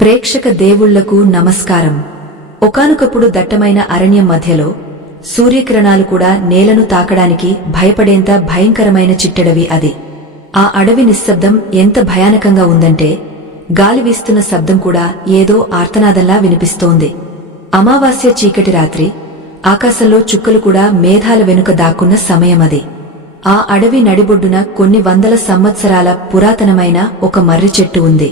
ప్రేక్షక దేవుళ్లకు నమస్కారం. ఒకానొకప్పుడు దట్టమైన అరణ్యం మధ్యలో సూర్యకిరణాలు కూడా నేలను తాకడానికి భయపడేంత భయంకరమైన చిట్టడవి అది. ఆ అడవి నిశ్శబ్దం ఎంత భయానకంగా ఉందంటే గాలి వీస్తున్న శబ్దం కూడా ఏదో ఆర్తనాదంలా వినిపిస్తోంది. అమావాస్య చీకటి రాత్రి, ఆకాశంలో చుక్కలు కూడా మేఘాల వెనుక దాక్కున్న సమయమది. ఆ అడవి నడిబొడ్డున కొన్ని వందల సంవత్సరాల పురాతనమైన ఒక మర్రి చెట్టు ఉంది.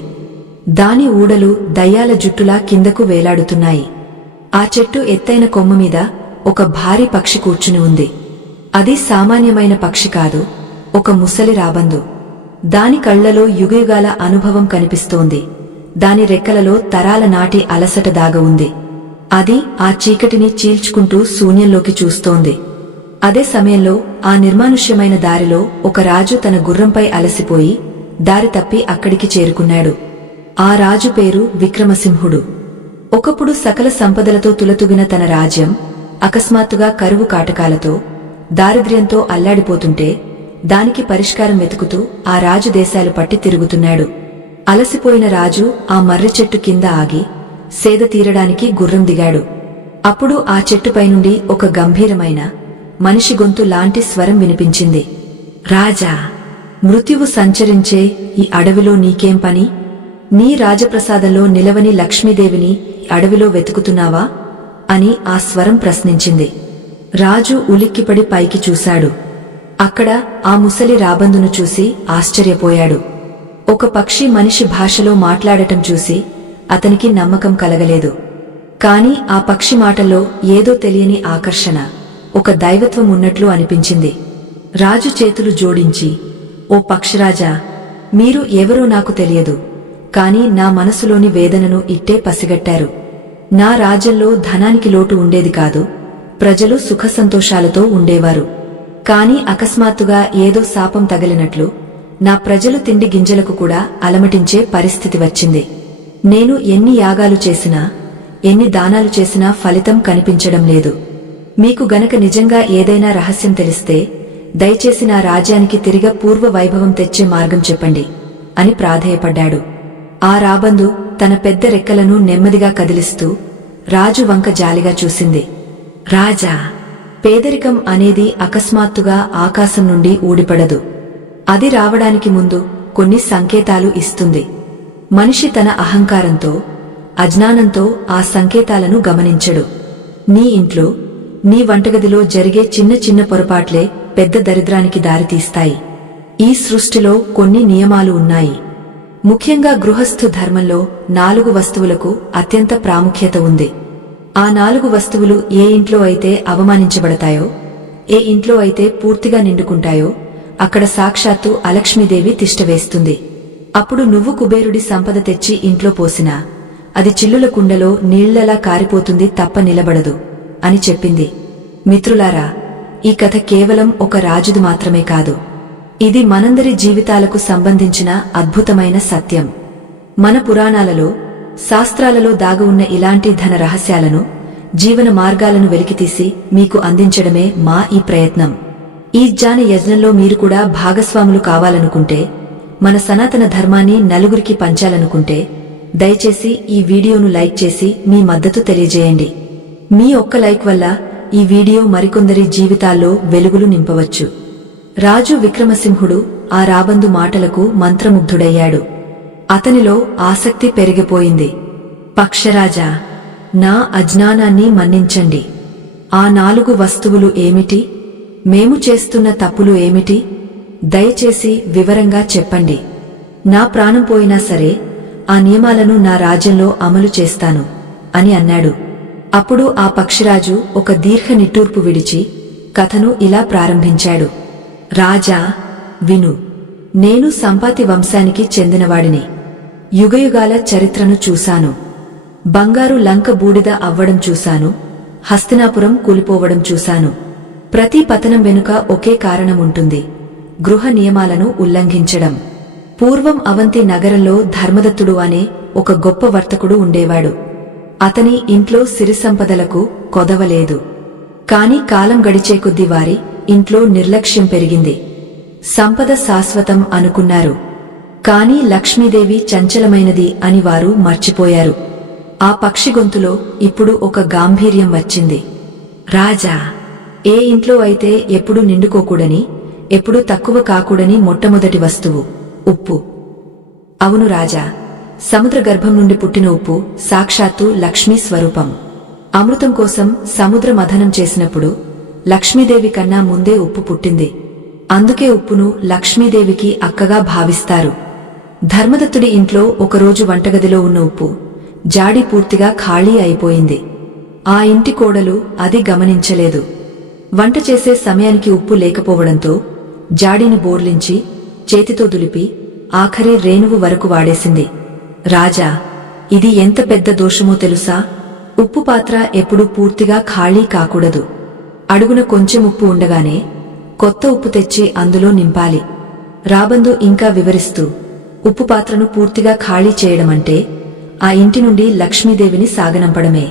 దాని ఊడలు దయ్యాల జుట్టులా కిందకు వేలాడుతున్నాయి. ఆ చెట్టు ఎత్తైన కొమ్మ మీద ఒక భారీ పక్షి కూర్చుని ఉంది. అది సామాన్యమైన పక్షి కాదు, ఒక ముసలి రాబందు. దాని కళ్లలో యుగయుగాల అనుభవం కనిపిస్తోంది. దాని రెక్కలలో తరాల నాటి అలసట దాగ ఉంది. అది ఆ చీకటిని చీల్చుకుంటూ శూన్యంలోకి చూస్తోంది. అదే సమయంలో ఆ నిర్మానుష్యమైన దారిలో ఒక రాజు తన గుర్రంపై అలసిపోయి దారి తప్పి అక్కడికి చేరుకున్నాడు. ఆ రాజు పేరు విక్రమసింహుడు. ఒకప్పుడు సకల సంపదలతో తులతుగిన తన రాజ్యం అకస్మాత్తుగా కరువు కాటకాలతో, దారిద్ర్యంతో అల్లాడిపోతుంటే దానికి పరిష్కారం వెతుకుతూ ఆ రాజు దేశాలు పట్టి తిరుగుతున్నాడు. అలసిపోయిన రాజు ఆ మర్రి చెట్టు కింద ఆగి సేద తీరడానికి గుర్రం దిగాడు. అప్పుడు ఆ చెట్టుపైనుండి ఒక గంభీరమైన మనిషి గొంతు లాంటి స్వరం వినిపించింది. రాజా, మృత్యువు సంచరించే ఈ అడవిలో నీకేం పని? నీ రాజప్రసాదంలో నిలవని లక్ష్మీదేవిని అడవిలో వెతుకుతున్నావా అని ఆ స్వరం ప్రశ్నించింది. రాజు ఉలిక్కిపడి పైకి చూశాడు. అక్కడ ఆ ముసలి రాబందును చూసి ఆశ్చర్యపోయాడు. ఒక పక్షి మనిషి భాషలో మాట్లాడటం చూసి అతనికి నమ్మకం కలగలేదు. కాని ఆ పక్షి మాటల్లో ఏదో తెలియని ఆకర్షణ, ఒక దైవత్వం ఉన్నట్లు అనిపించింది. రాజు చేతులు జోడించి, ఓ పక్షిరాజా, మీరు ఎవరో నాకు తెలియదు, కాని నా మనసులోని వేదనను ఇట్టే పసిగట్టారు. నా రాజ్యంలో ధనానికి లోటు ఉండేది కాదు, ప్రజలు సుఖసంతోషాలతో ఉండేవారు. కాని అకస్మాత్తుగా ఏదో శాపం తగిలినట్లు నా ప్రజలు తిండి గింజలకు కూడా అలమటించే పరిస్థితి వచ్చింది. నేను ఎన్ని యాగాలు చేసినా, ఎన్ని దానాలు చేసినా ఫలితం కనిపించడం లేదు. మీకు గనక నిజంగా ఏదైనా రహస్యం తెలిస్తే దయచేసి నా రాజ్యానికి తిరిగి పూర్వ వైభవం తెచ్చే మార్గం చెప్పండి అని ప్రాధేయపడ్డాడు. ఆ రాబందు తన పెద్ద రెక్కలను నెమ్మదిగా కదిలిస్తూ రాజు వంక జాలిగా చూసింది. రాజా, పేదరికం అనేది అకస్మాత్తుగా ఆకాశం నుండి ఊడిపడదు. అది రావడానికి ముందు కొన్ని సంకేతాలు ఇస్తుంది. మనిషి తన అహంకారంతో, అజ్ఞానంతో ఆ సంకేతాలను గమనించడు. నీ ఇంట్లో, నీ వంటగదిలో జరిగే చిన్న చిన్న పొరపాట్లే పెద్ద దరిద్రానికి దారితీస్తాయి. ఈ సృష్టిలో కొన్ని నియమాలు ఉన్నాయి. ముఖ్యంగా గృహస్థు ధర్మంలో 4 వస్తువులకు అత్యంత ప్రాముఖ్యత ఉంది. ఆ 4 వస్తువులు ఏ ఇంట్లో అయితే అవమానించబడతాయో, ఏ ఇంట్లో అయితే పూర్తిగా నిండుకుంటాయో అక్కడ సాక్షాత్తు అలక్ష్మీదేవి తిష్టవేస్తుంది. అప్పుడు నువ్వు కుబేరుడి సంపద తెచ్చి ఇంట్లో పోసినా అది చిల్లుల కుండలో నీళ్లలా కారిపోతుంది తప్ప నిలబడదు అని చెప్పింది. మిత్రులారా, ఈ కథ కేవలం ఒక రాజుది మాత్రమే కాదు. ఇది మనందరి జీవితాలకు సంబంధించిన అద్భుతమైన సత్యం. మన పురాణాలలో, శాస్త్రాలలో దాగి ఉన్న ఇలాంటి ధన రహస్యాలను, జీవన మార్గాలను వెలికితీసి మీకు అందించడమే మా ఈ ప్రయత్నం. ఈ జ్ఞాన యజ్ఞంలో మీరు కూడా భాగస్వాములు కావాలనుకుంటే, మన సనాతన ధర్మాన్ని నలుగురికి పంచాలనుకుంటే దయచేసి ఈ వీడియోను లైక్ చేసి మీ మద్దతు తెలియజేయండి. మీ ఒక్క లైక్ వల్ల ఈ వీడియో మరికొందరి జీవితాల్లో వెలుగులు నింపవచ్చు. రాజు విక్రమసింహుడు ఆ రాబందు మాటలకు మంత్రముగ్ధుడయ్యాడు. అతనిలో ఆసక్తి పెరిగిపోయింది. పక్షరాజా, నా అజ్ఞానాన్ని మన్నించండి. ఆ 4 వస్తువులు ఏమిటి? మేము చేస్తున్న తప్పులు ఏమిటి? దయచేసి వివరంగా చెప్పండి. నా ప్రాణం పోయినా సరే ఆ నియమాలను నా రాజ్యంలో అమలు చేస్తాను అని అన్నాడు. అప్పుడు ఆ పక్షిరాజు ఒక దీర్ఘ నిట్టూర్పు విడిచి కథను ఇలా ప్రారంభించాడు. రాజా, విను. నేను సంపాతి వంశానికి చెందినవాడిని. యుగయుగాల చరిత్రను చూశాను. బంగారు లంక బూడిద అవ్వడం చూశాను. హస్తినాపురం కూలిపోవడం చూశాను. ప్రతి పతనం వెనుక ఒకే కారణం ఉంటుంది: గృహ నియమాలను ఉల్లంఘించడం. పూర్వం అవంతి నగరంలో ధర్మదత్తుడు అనే ఒక గొప్ప వర్తకుడు ఉండేవాడు. అతని ఇంట్లో సిరి సంపదలకు కొదవలేదు. కాని కాలం గడిచే కొద్దీ వారి ఇంట్లో నిర్లక్ష్యం పెరిగింది. సంపద శాశ్వతం అనుకున్నారు. కాని లక్ష్మీదేవి చంచలమైనది అని వారు మర్చిపోయారు. ఆ పక్షి గొంతులో ఇప్పుడు ఒక గాంభీర్యం వచ్చింది. రాజా, ఏ ఇంట్లో అయితే ఎప్పుడు నిండుకోకూడని, ఎప్పుడు తక్కువ కాకూడని మొట్టమొదటి వస్తువు ఉప్పు. అవును రాజా, సముద్ర గర్భం నుండి పుట్టిన ఉప్పు సాక్షాత్తు లక్ష్మీ స్వరూపం. అమృతం కోసం సముద్ర మథనం చేసినప్పుడు లక్ష్మీదేవి కన్నా ముందే ఉప్పు పుట్టింది. అందుకే ఉప్పును లక్ష్మీదేవికి అక్కగా భావిస్తారు. ధర్మదత్తుడి ఇంట్లో ఒకరోజు వంటగదిలో ఉన్న ఉప్పు జాడి పూర్తిగా ఖాళీ అయిపోయింది. ఆ ఇంటి కోడలు అది గమనించలేదు. వంట చేసే సమయానికి ఉప్పు లేకపోవడంతో జాడీని బోర్లించి చేతితో దులిపి ఆఖరి రేణువు వరకు వాడేసింది. రాజా, ఇది ఎంత పెద్ద దోషమో తెలుసా? ఉప్పు పాత్ర ఎప్పుడూ పూర్తిగా ఖాళీ కాకూడదు. అడుగున కొంచెం ఉప్పు ఉండగానే కొత్త ఉప్పు తెచ్చి అందులో నింపాలి. రాబందు ఇంకా వివరిస్తూ, ఉప్పు పాత్రను పూర్తిగా ఖాళీ చేయడమంటే ఆ ఇంటి నుండి లక్ష్మీదేవిని సాగనంపడమే.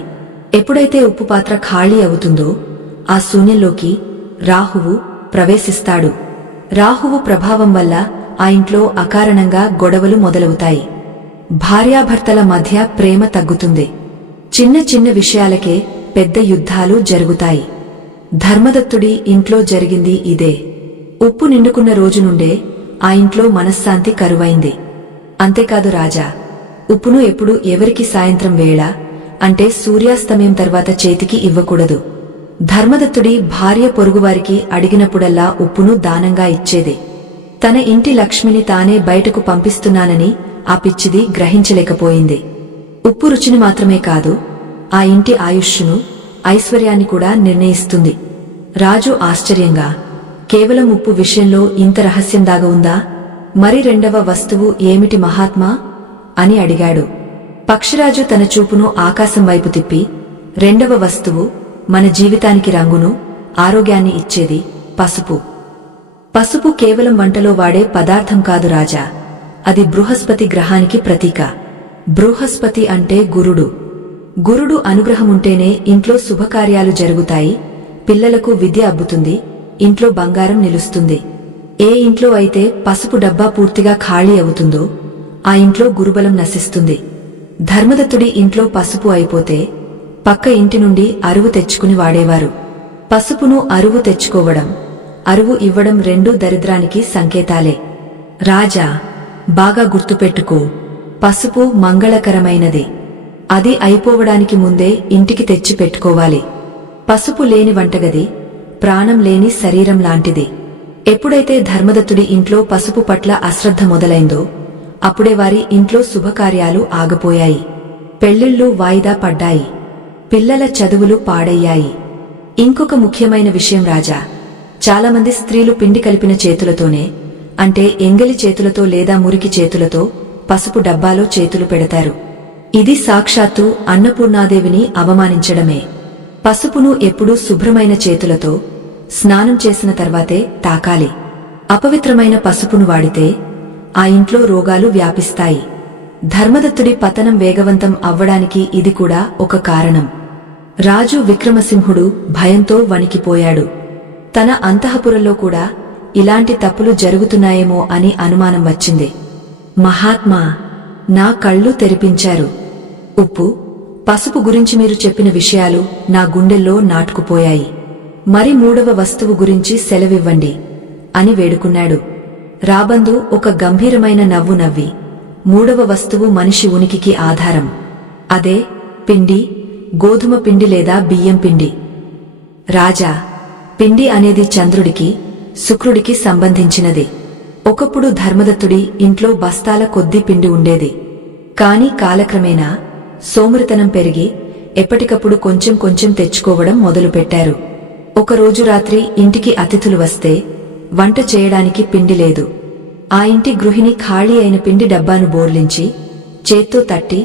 ఎప్పుడైతే ఉప్పు పాత్ర ఖాళీ అవుతుందో ఆ శూన్యంలోకి రాహువు ప్రవేశిస్తాడు. రాహువు ప్రభావం వల్ల ఆ ఇంట్లో అకారణంగా గొడవలు మొదలవుతాయి. భార్యాభర్తల మధ్య ప్రేమ తగ్గుతుంది. చిన్న చిన్న విషయాలకే పెద్ద యుద్ధాలు జరుగుతాయి. ధర్మదత్తుడి ఇంట్లో జరిగింది ఇదే. ఉప్పు నిండుకున్న రోజు నుండే ఆ ఇంట్లో మనశ్శాంతి కరువైంది. అంతేకాదు రాజా, ఉప్పును ఎప్పుడు ఎవరికి సాయంత్రం వేళ అంటే సూర్యాస్తమయం తర్వాత చేతికి ఇవ్వకూడదు. ధర్మదత్తుడి భార్య పొరుగువారికి అడిగినప్పుడల్లా ఉప్పును దానంగా ఇచ్చేది. తన ఇంటి లక్ష్మిని తానే బయటకు పంపిస్తున్నానని ఆ పిచ్చిది గ్రహించలేకపోయింది. ఉప్పు రుచిని మాత్రమే కాదు, ఆ ఇంటి ఆయుష్ను, ఐశ్వర్యాన్ని కూడా నిర్ణయిస్తుంది. రాజు ఆశ్చర్యంగా, కేవలం ఉప్పు విషయంలో ఇంత రహస్యం దాగ ఉందా? మరి రెండవ వస్తువు ఏమిటి మహాత్మా అని అడిగాడు. పక్షిరాజు తన చూపును ఆకాశం వైపు తిప్పి, రెండవ వస్తువు మన జీవితానికి రంగును, ఆరోగ్యాన్ని ఇచ్చేది పసుపు. పసుపు కేవలం వంటలో వాడే పదార్థం కాదు రాజా, అది బృహస్పతి గ్రహానికి ప్రతీక. బృహస్పతి అంటే గురుడు. గురుడు అనుగ్రహముంటేనే ఇంట్లో శుభకార్యాలు జరుగుతాయి, పిల్లలకు విద్య అబ్బుతుంది, ఇంట్లో బంగారం నిలుస్తుంది. ఏ ఇంట్లో అయితే పసుపు డబ్బా పూర్తిగా ఖాళీ అవుతుందో ఆ ఇంట్లో గురుబలం నశిస్తుంది. ధర్మదత్తుడి ఇంట్లో పసుపు అయిపోతే పక్క ఇంటి నుండి అరువు తెచ్చుకుని వాడేవారు. పసుపును అరువు తెచ్చుకోవడం, అరువు ఇవ్వడం రెండూ దరిద్రానికి సంకేతాలే. రాజా, బాగా గుర్తుపెట్టుకో, పసుపు మంగళకరమైనది. అది అయిపోవడానికి ముందే ఇంటికి తెచ్చి పెట్టుకోవాలి. పసుపు లేని వంటగది ప్రాణం లేని శరీరం లాంటిది. ఎప్పుడైతే ధర్మదత్తుడి ఇంట్లో పసుపు పట్ల అశ్రద్ధ మొదలైందో అప్పుడే వారి ఇంట్లో శుభకార్యాలు ఆగిపోయాయి. పెళ్లిళ్లు వాయిదా పడ్డాయి. పిల్లల చదువులు పాడయ్యాయి. ఇంకొక ముఖ్యమైన విషయం రాజా, చాలామంది స్త్రీలు పిండి కలిపిన చేతులతోనే, అంటే ఎంగలి చేతులతో లేదా మురికి చేతులతో పసుపు డబ్బాలో చేతులు పెడతారు. ఇది సాక్షాత్తు అన్నపూర్ణాదేవిని అవమానించడమే. పసుపును ఎప్పుడూ శుభ్రమైన చేతులతో స్నానం చేసిన తర్వాతే తాకాలి. అపవిత్రమైన పసుపును వాడితే ఆ ఇంట్లో రోగాలు వ్యాపిస్తాయి. ధర్మదత్తుడి పతనం వేగవంతం అవ్వడానికి ఇది కూడా ఒక కారణం. రాజు విక్రమసింహుడు భయంతో వణికిపోయాడు. తన అంతఃపురంలో కూడా ఇలాంటి తప్పులు జరుగుతున్నాయేమో అని అనుమానం వచ్చింది. మహాత్మా, నా కళ్ళు తెరిపించారు. ఉప్పు, పసుపు గురించి మీరు చెప్పిన విషయాలు నా గుండెల్లో నాటుకుపోయాయి. మరి మూడవ వస్తువు గురించి సెలవివ్వండి అని వేడుకున్నాడు. రాబందు ఒక గంభీరమైన నవ్వు నవ్వి, మూడవ వస్తువు మనిషి ఉనికికి ఆధారం. అదే పిండి, గోధుమ పిండి లేదా బియ్యం పిండి. రాజా, పిండి అనేది చంద్రుడికి, శుక్రుడికి సంబంధించినది. ఒకప్పుడు ధర్మదత్తుడి ఇంట్లో బస్తాల కొద్దీ పిండి ఉండేది. కాని కాలక్రమేణా సోమరితనం పెరిగి ఎప్పటికప్పుడు కొంచెం కొంచెం తెచ్చుకోవడం మొదలుపెట్టారు. ఒకరోజు రాత్రి ఇంటికి అతిథులు వస్తే వంట చేయడానికి పిండి లేదు. ఆ ఇంటి గృహిణి ఖాళీ అయిన పిండి డబ్బాను బోర్లించి చేత్తో తట్టి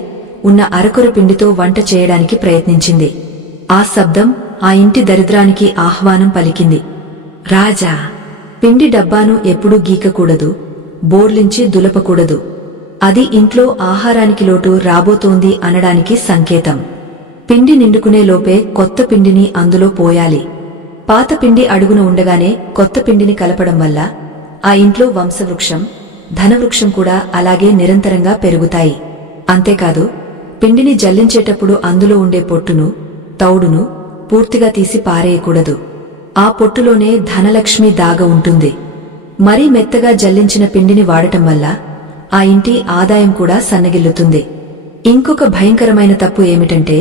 ఉన్న అరకొర పిండితో వంట చేయడానికి ప్రయత్నించింది. ఆ శబ్దం ఆ ఇంటి దరిద్రానికి ఆహ్వానం పలికింది. రాజా, పిండి డబ్బాను ఎప్పుడూ గీకకూడదు, బోర్లించి దులపకూడదు. అది ఇంట్లో ఆహారానికి లోటు రాబోతోంది అనడానికి సంకేతం. పిండి నిండుకునే లోపే కొత్త పిండిని అందులో పోయాలి. పాత పిండి అడుగున ఉండగానే కొత్త పిండిని కలపడం వల్ల ఆ ఇంట్లో వంశవృక్షం, ధనవృక్షం కూడా అలాగే నిరంతరంగా పెరుగుతాయి. అంతేకాదు, పిండిని జల్లించేటప్పుడు అందులో ఉండే పొట్టును, తౌడును పూర్తిగా తీసి పారేయకూడదు. ఆ పొట్టులోనే ధనలక్ష్మి దాగ ఉంటుంది. మరీ మెత్తగా జల్లించిన పిండిని వాడటం వల్ల ఆ ఇంటి ఆదాయం కూడా సన్నగిల్లుతుంది. ఇంకొక భయంకరమైన తప్పు ఏమిటంటే,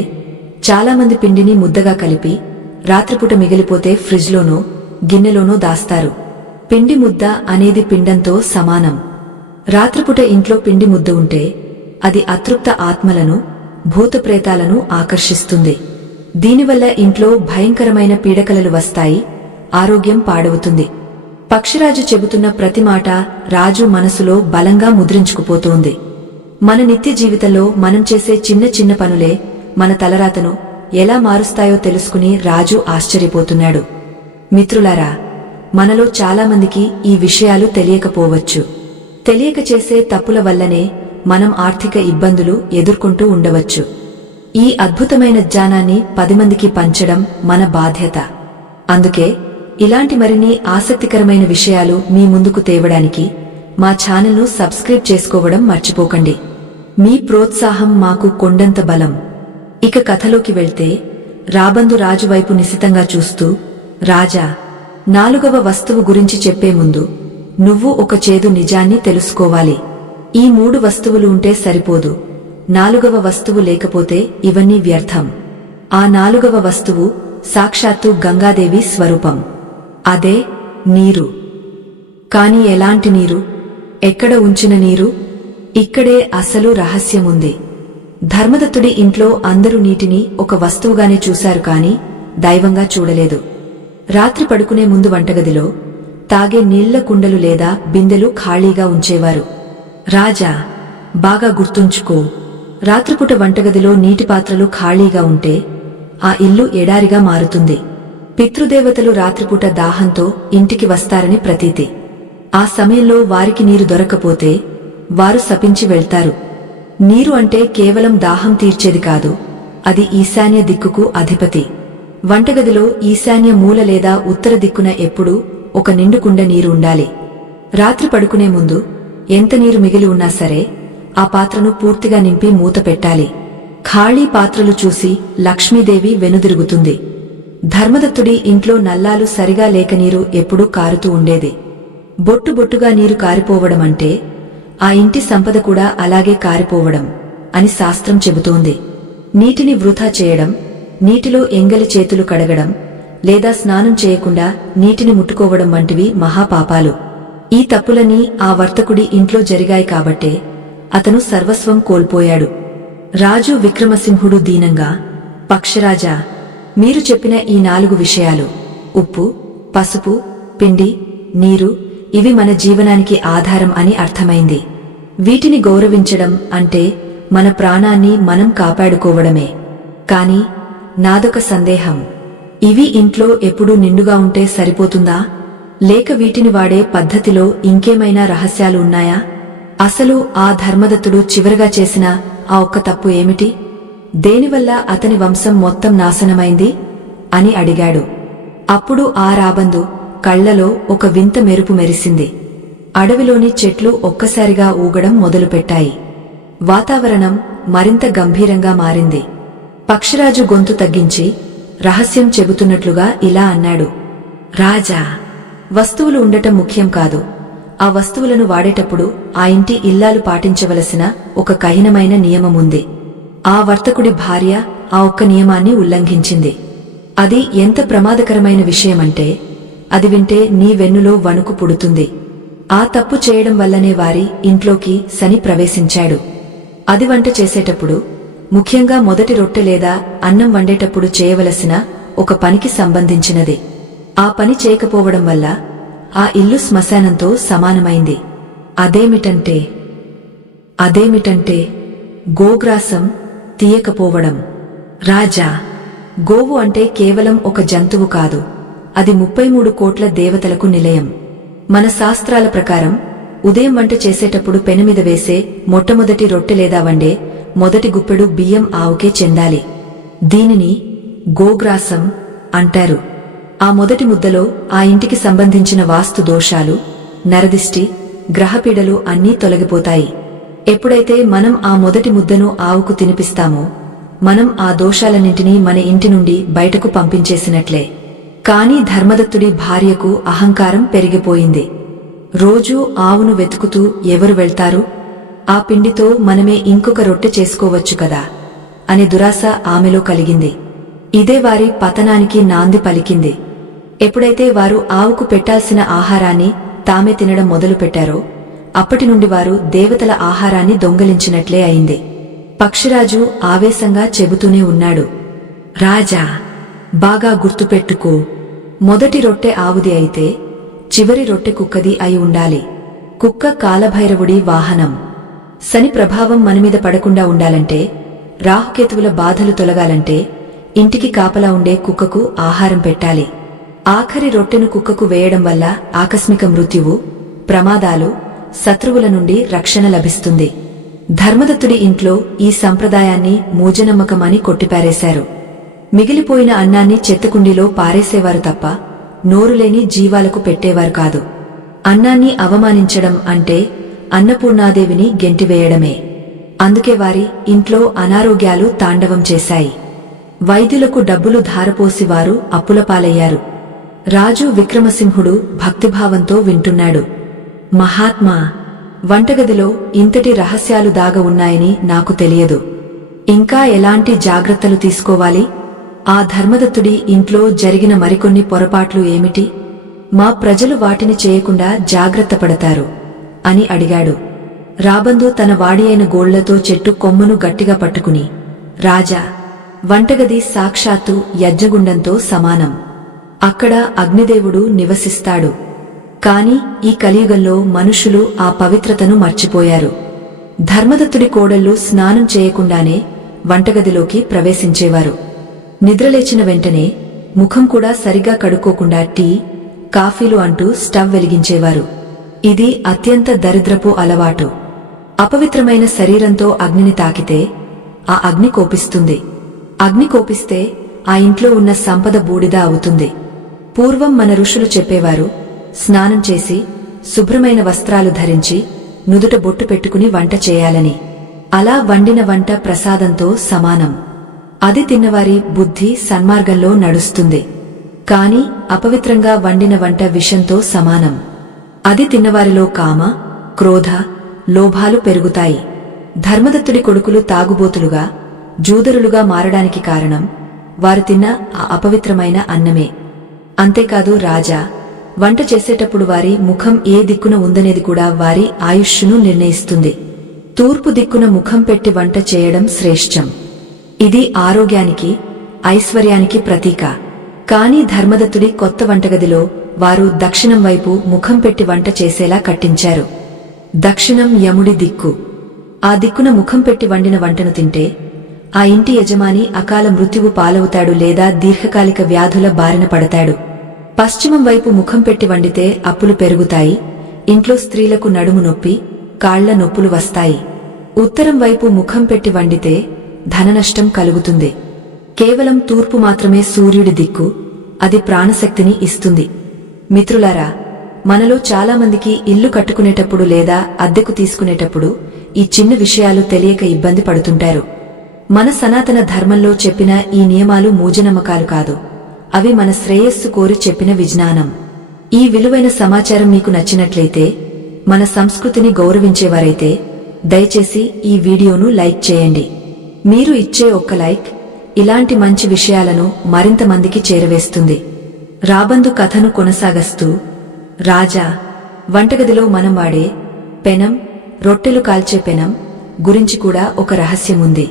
చాలామంది పిండిని ముద్దగా కలిపి రాత్రిపూట మిగిలిపోతే ఫ్రిడ్జ్లోనో గిన్నెలోనో దాస్తారు. పిండి ముద్ద అనేది పిండంతో సమానం. రాత్రిపూట ఇంట్లో పిండి ముద్ద ఉంటే అది అతృప్త ఆత్మలను, భూతప్రేతాలను ఆకర్షిస్తుంది. దీనివల్ల ఇంట్లో భయంకరమైన పీడకలలు వస్తాయి, ఆరోగ్యం పాడవుతుంది. పక్షిరాజు చెబుతున్న ప్రతి మాట రాజు మనసులో బలంగా ముద్రించుకుపోతోంది. మన నిత్య జీవితంలో మనం చేసే చిన్న చిన్న పనులే మన తలరాతను ఎలా మారుస్తాయో తెలుసుకుని రాజు ఆశ్చర్యపోతున్నాడు. మిత్రులారా, మనలో చాలామందికి ఈ విషయాలు తెలియకపోవచ్చు. తెలియక చేసే తప్పుల వల్లనే మనం ఆర్థిక ఇబ్బందులు ఎదుర్కొంటూ ఉండవచ్చు. ఈ అద్భుతమైన జ్ఞానాన్ని 10 మందికి పంచడం మన బాధ్యత. అందుకే ఇలాంటి మరిన్ని ఆసక్తికరమైన విషయాలు మీ ముందుకు తేవడానికి మా ఛానల్ను సబ్స్క్రైబ్ చేసుకోవడం మర్చిపోకండి. మీ ప్రోత్సాహం మాకు కొండంత బలం. ఇక కథలోకి వెళ్తే, రాబందు రాజు వైపు నిశితంగా చూస్తూ, రాజా, 4వ వస్తువు గురించి చెప్పే ముందు నువ్వు ఒక చేదు నిజాన్ని తెలుసుకోవాలి. ఈ 3 వస్తువులు ఉంటే సరిపోదు. 4వ వస్తువు లేకపోతే ఇవన్నీ వ్యర్థం. ఆ 4వ వస్తువు సాక్షాత్తు గంగాదేవి స్వరూపం. అదే నీరు. కాని ఎలాంటి నీరు? ఎక్కడ ఉంచిన నీరు? ఇక్కడే అసలు రహస్యముంది. ధర్మదత్తుడి ఇంట్లో అందరూ నీటిని ఒక వస్తువుగానే చూశారు, కాని దైవంగా చూడలేదు. రాత్రి పడుకునే ముందు వంటగదిలో తాగే నీళ్ల కుండలు లేదా బిందెలు ఖాళీగా ఉంచేవారు. రాజా, బాగా గుర్తుంచుకో, రాత్రిపూట వంటగదిలో నీటి పాత్రలు ఖాళీగా ఉంటే ఆ ఇల్లు ఎడారిగా మారుతుంది. పితృదేవతలు రాత్రిపూట దాహంతో ఇంటికి వస్తారని ప్రతీతి. ఆ సమయంలో వారికి నీరు దొరకపోతే వారు శపించి వెళ్తారు. నీరు అంటే కేవలం దాహం తీర్చేది కాదు, అది ఈశాన్య దిక్కుకు అధిపతి. వంటగదిలో ఈశాన్య మూల లేదా ఉత్తర దిక్కున ఎప్పుడూ ఒక నిండుకుండ నీరు ఉండాలి. రాత్రి పడుకునే ముందు ఎంత నీరు మిగిలి ఉన్నా సరే ఆ పాత్రను పూర్తిగా నింపి మూత పెట్టాలి. ఖాళీ పాత్రలు చూసి లక్ష్మీదేవి వెనుదిరుగుతుంది. ధర్మదత్తుడి ఇంట్లో నల్లాలు సరిగా లేక నీరు ఎప్పుడూ కారుతూ ఉండేది. బొట్టు బొట్టుగా నీరు కారిపోవడం అంటే ఆ ఇంటి సంపద కూడా అలాగే కారిపోవడం అని శాస్త్రం చెబుతోంది. నీటిని వృధా చేయడం, నీటిలో ఎంగలి చేతులు కడగడం లేదా స్నానం చేయకుండా నీటిని ముట్టుకోవడం వంటివి మహాపాపాలు. ఈ తప్పులన్నీ ఆ వర్తకుడి ఇంట్లో జరిగాయి కాబట్టే అతను సర్వస్వం కోల్పోయాడు. రాజు విక్రమసింహుడు దీనంగా, పక్షరాజా, మీరు చెప్పిన ఈ 4 విషయాలు, ఉప్పు, పసుపు, పిండి, నీరు, ఇవి మన జీవనానికి ఆధారం అని అర్థమైంది. వీటిని గౌరవించడం అంటే మన ప్రాణాన్ని మనం కాపాడుకోవడమే. కాని నాదొక సందేహం, ఇవి ఇంట్లో ఎప్పుడూ నిండుగా ఉంటే సరిపోతుందా, లేక వీటిని వాడే పద్ధతిలో ఇంకేమైనా రహస్యాలు ఉన్నాయా? అసలు ఆ ధర్మదత్తుడు చివరగా చేసిన ఆ ఒక్క తప్పు ఏమిటి? దేనివల్ల అతని వంశం మొత్తం నాశనమైంది అని అడిగాడు. అప్పుడు ఆ రాబందు కళ్లలో ఒక వింత మెరుపు మెరిసింది. అడవిలోని చెట్లు ఒక్కసారిగా ఊగడం మొదలుపెట్టాయి. వాతావరణం మరింత గంభీరంగా మారింది. పక్షిరాజు గొంతు తగ్గించి రహస్యం చెబుతున్నట్లుగా ఇలా అన్నాడు, రాజా, వస్తువులు ఉండటం ముఖ్యం కాదు. ఆ వస్తువులను వాడేటప్పుడు ఆ ఇంటి ఇల్లాలు పాటించవలసిన ఒక కఠినమైన నియమముంది. ఆ వర్తకుడి భార్య ఆ ఒక్క నియమాన్ని ఉల్లంఘించింది. అది ఎంత ప్రమాదకరమైన విషయమంటే అది వింటే నీ వెన్నులో వణుకు పుడుతుంది. ఆ తప్పు చేయడం వల్లనే వారి ఇంట్లోకి శని ప్రవేశించాడు. అది వంట చేసేటప్పుడు, ముఖ్యంగా మొదటి రొట్టె లేదా అన్నం వండేటప్పుడు చేయవలసిన ఒక పనికి సంబంధించినది. ఆ పని చేయకపోవడం వల్ల ఆ ఇల్లు శ్మశానంతో సమానమైంది. అదేమిటంటే గోగ్రాసం తీయకపోవడం. రాజా, గోవు అంటే కేవలం ఒక జంతువు కాదు, అది 33 కోట్ల దేవతలకు నిలయం. మన శాస్త్రాల ప్రకారం ఉదయం వంట చేసేటప్పుడు పెనుమిద వేసే మొట్టమొదటి రొట్టె లేదా వండే మొదటి గుప్పెడు బియ్యం ఆవుకే చెందాలి. దీనిని గోగ్రాసం అంటారు. ఆ మొదటి ముద్దలో ఆ ఇంటికి సంబంధించిన వాస్తు దోషాలు, నరదిష్టి, గ్రహపీడలు అన్నీ తొలగిపోతాయి. ఎప్పుడైతే మనం ఆ మొదటి ముద్దను ఆవుకు తినిపిస్తామో మనం ఆ దోషాలన్నింటినీ మన ఇంటి నుండి బయటకు పంపించేసినట్లే. కాని ధర్మదత్తుడి భార్యకు అహంకారం పెరిగిపోయింది. రోజూ ఆవును వెతుకుతూ ఎవరు వెళ్తారు? ఆ పిండితో మనమే ఇంకొక రొట్టె చేసుకోవచ్చు కదా అనే దురాశ ఆమెలో కలిగింది. ఇదే వారి పతనానికి నాంది పలికింది. ఎప్పుడైతే వారు ఆవుకు పెట్టాల్సిన ఆహారాన్ని తామే తినడం మొదలుపెట్టారో అప్పటి నుండి వారు దేవతల ఆహారాన్ని దొంగలించినట్లే అయింది. పక్షిరాజు ఆవేశంగా చెబుతూనే ఉన్నాడు, రాజా, బాగా గుర్తుపెట్టుకో, మొదటి రొట్టె ఆవుది అయితే చివరి రొట్టె కుక్కది అయి ఉండాలి. కుక్క కాలభైరవుడి వాహనం. శని ప్రభావం మనమీద పడకుండా ఉండాలంటే, రాహుకేతువుల బాధలు తొలగాలంటే ఇంటికి కాపలా ఉండే కుక్కకు ఆహారం పెట్టాలి. ఆఖరి రొట్టెను కుక్కకు వేయడం వల్ల ఆకస్మిక మృత్యువు, ప్రమాదాలు, శత్రువుల నుండి రక్షణ లభిస్తుంది. ధర్మదత్తుడి ఇంట్లో ఈ సంప్రదాయాన్ని మూజనమ్మకమని కొట్టిపారేశారు. మిగిలిపోయిన అన్నాన్ని చెత్తకుండీలో పారేసేవారు తప్ప నోరులేని జీవాలకు పెట్టేవారు కాదు. అన్నాన్ని అవమానించడం అంటే అన్నపూర్ణాదేవిని గెంటివేయడమే. అందుకే వారి ఇంట్లో అనారోగ్యాలు తాండవం చేశాయి. వైద్యులకు డబ్బులు ధారపోసి వారు అప్పులపాలయ్యారు. రాజు విక్రమసింహుడు భక్తిభావంతో వింటున్నాడు. మహాత్మా, వంటగదిలో ఇంతటి రహస్యాలు దాగ ఉన్నాయని నాకు తెలియదు. ఇంకా ఎలాంటి జాగ్రత్తలు తీసుకోవాలి? ఆ ధర్మదత్తుడి ఇంట్లో జరిగిన మరికొన్ని పొరపాట్లు ఏమిటి? మా ప్రజలు వాటిని చేయకుండా జాగ్రత్త పడతారు అని అడిగాడు. రాబందు తన వాడియైన గోళ్లతో చెట్టు కొమ్మను గట్టిగా పట్టుకుని, రాజా, వంటగది సాక్షాత్తు యజ్ఞగుండంతో సమానం. అక్కడ అగ్నిదేవుడు నివసిస్తాడు. కాని ఈ కలియుగంలో మనుషులు ఆ పవిత్రతను మర్చిపోయారు. ధర్మదత్తుడి కోడళ్లు స్నానం చేయకుండానే వంటగదిలోకి ప్రవేశించేవారు. నిద్రలేచిన వెంటనే ముఖం కూడా సరిగా కడుక్కోకుండా టీ, కాఫీలు అంటూ స్టవ్ వెలిగించేవారు. ఇది అత్యంత దరిద్రపు అలవాటు. అపవిత్రమైన శరీరంతో అగ్నిని తాకితే ఆ అగ్ని కోపిస్తుంది. అగ్ని కోపిస్తే ఆ ఇంట్లో ఉన్న సంపద బూడిద అవుతుంది. పూర్వం మన ఋషులు చెప్పేవారు, స్నానం చేసి శుభ్రమైన వస్త్రాలు ధరించి నుదుట బొట్టు పెట్టుకుని వంట చేయాలని. అలా వండిన వంట ప్రసాదంతో సమానం. అది తిన్నవారి బుద్ధి సన్మార్గంలో నడుస్తుంది. కాని అపవిత్రంగా వండిన వంట విషంతో సమానం. అది తిన్నవారిలో కామ, క్రోధ, లోభాలు పెరుగుతాయి. ధర్మదత్తుడి కొడుకులు తాగుబోతులుగా, జూదరులుగా మారడానికి కారణం వారు తిన్న ఆ అపవిత్రమైన అన్నమే. అంతేకాదు రాజా, వంట చేసేటప్పుడు వారి ముఖం ఏ దిక్కున ఉందనేది కూడా వారి ఆయుష్ను నిర్ణయిస్తుంది. తూర్పు దిక్కున ముఖం పెట్టి వంట చేయడం శ్రేష్టం. ఇది ఆరోగ్యానికి, ఐశ్వర్యానికి ప్రతీక. కాని ధర్మదత్తుడి కొత్త వంటగదిలో వారు దక్షిణం వైపు ముఖం పెట్టి వంట చేసేలా కట్టించారు. దక్షిణం యముడి దిక్కు. ఆ దిక్కున ముఖం పెట్టి వండిన వంటను తింటే ఆ ఇంటి యజమాని అకాల మృత్యువు పాలవుతాడు లేదా దీర్ఘకాలిక వ్యాధుల బారిన పడతాడు. పశ్చిమం వైపు ముఖం పెట్టి వండితే అప్పులు పెరుగుతాయి. ఇంట్లో స్త్రీలకు నడుము నొప్పి, కాళ్ల నొప్పులు వస్తాయి. ఉత్తరం వైపు ముఖం పెట్టి వండితే ధననష్టం కలుగుతుంది. కేవలం తూర్పు మాత్రమే సూర్యుడి దిక్కు. అది ప్రాణశక్తిని ఇస్తుంది. మిత్రులారా, మనలో చాలామందికి ఇల్లు కట్టుకునేటప్పుడు లేదా అద్దెకు తీసుకునేటప్పుడు ఈ చిన్న విషయాలు తెలియక ఇబ్బంది పడుతుంటారు. మన సనాతన ధర్మంలో చెప్పిన ఈ నియమాలు మూజనమ్మకాలు కాదు. అవి మన శ్రేయస్సు కోరి చెప్పిన విజ్ఞానం. ఈ విలువైన సమాచారం మీకు నచ్చినట్లయితే, మన సంస్కృతిని గౌరవించేవారైతే దయచేసి ఈ వీడియోను లైక్ చేయండి. మీరు ఇచ్చే ఒక్క లైక్ ఇలాంటి మంచి విషయాలను మరింత మందికి చేరవేస్తుంది. రాబందు కథను కొనసాగస్తూ, రాజా, వంటగదిలో మనం వాడే పెనం, రొట్టెలు కాల్చే పెనం గురించి కూడా ఒక రహస్యముంది.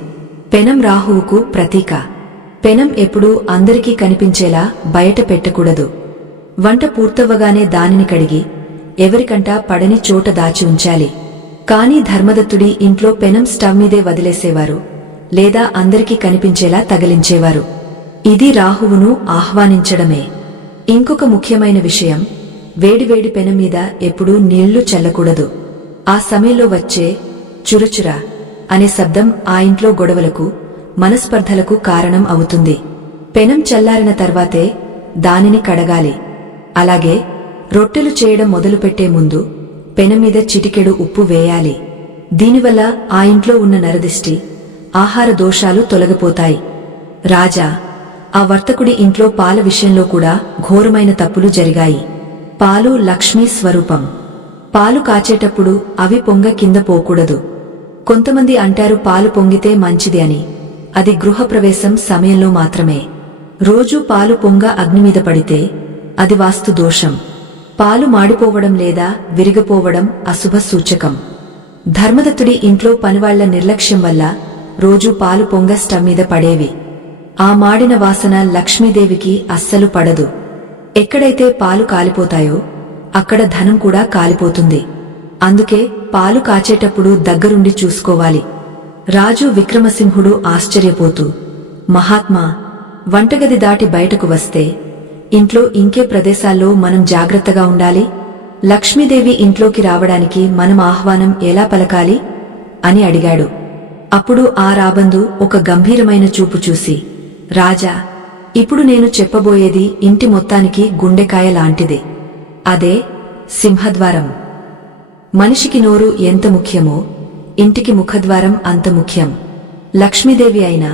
పెనం రాహువుకు ప్రతీక. పెనం ఎప్పుడూ అందరికీ కనిపించేలా బయట పెట్టకూడదు. వంట పూర్తవ్వగానే దానిని కడిగి ఎవరికంటా పడని చోట దాచి ఉంచాలి. కాని ధర్మదత్తుడి ఇంట్లో పెనం స్టవ్ మీదే వదిలేసేవారు లేదా అందరికీ కనిపించేలా తగిలించేవారు. ఇది రాహువును ఆహ్వానించడమే. ఇంకొక ముఖ్యమైన విషయం, వేడివేడి పెనం మీద ఎప్పుడూ నీళ్లు చల్లకూడదు. ఆ సమయంలో వచ్చే చురచుర అనే శబ్దం ఆ ఇంట్లో గొడవలకు, మనస్పర్ధలకు కారణం అవుతుంది. పెనం చల్లారిన తర్వాతే దానిని కడగాలి. అలాగే రొట్టెలు చేయడం మొదలుపెట్టే ముందు పెనమీద చిటికెడు ఉప్పు వేయాలి. దీనివల్ల ఆ ఇంట్లో ఉన్న నరదిష్టి, ఆహార దోషాలు తొలగిపోతాయి. రాజా, ఆ వర్తకుడి ఇంట్లో పాల విషయంలో కూడా ఘోరమైన తప్పులు జరిగాయి. పాలు లక్ష్మీ స్వరూపం. పాలు కాచేటప్పుడు అవి పొంగ కింద పోకూడదు. కొంతమంది అంటారు పాలు పొంగితే మంచిది అని. అది గృహప్రవేశం సమయంలో మాత్రమే. రోజూ పాలు పొంగ అగ్నిమీద పడితే అది వాస్తు దోషం. పాలు మాడిపోవడం లేదా విరిగిపోవడం అశుభ సూచకం. ధర్మదత్తుడి ఇంట్లో పనివాళ్ల నిర్లక్ష్యం వల్ల రోజూ పాలు పొంగ స్టవ్ మీద పడేవి. ఆ మాడిన వాసన లక్ష్మీదేవికి అస్సలు పడదు. ఎక్కడైతే పాలు కాలిపోతాయో అక్కడ ధనం కూడా కాలిపోతుంది. అందుకే పాలు కాచేటప్పుడు దగ్గరుండి చూసుకోవాలి. రాజు విక్రమసింహుడు ఆశ్చర్యపోతూ, మహాత్మా, వంటగది దాటి బయటకు వస్తే ఇంట్లో ఇంకే ప్రదేశాల్లో మనం జాగ్రత్తగా ఉండాలి? లక్ష్మీదేవి ఇంట్లోకి రావడానికి మనం ఆహ్వానం ఎలా పలకాలి అని అడిగాడు. అప్పుడు ఆ రాబందు ఒక గంభీరమైన చూపు చూసి, రాజా, ఇప్పుడు నేను చెప్పబోయేది ఇంటి మొత్తానికి గుండెకాయ లాంటిదే. అదే సింహద్వారం. మనిషికి నోరు ఎంత ముఖ్యమో ఇంటికి ముఖద్వారం అంత ముఖ్యం. లక్ష్మీదేవి అయినా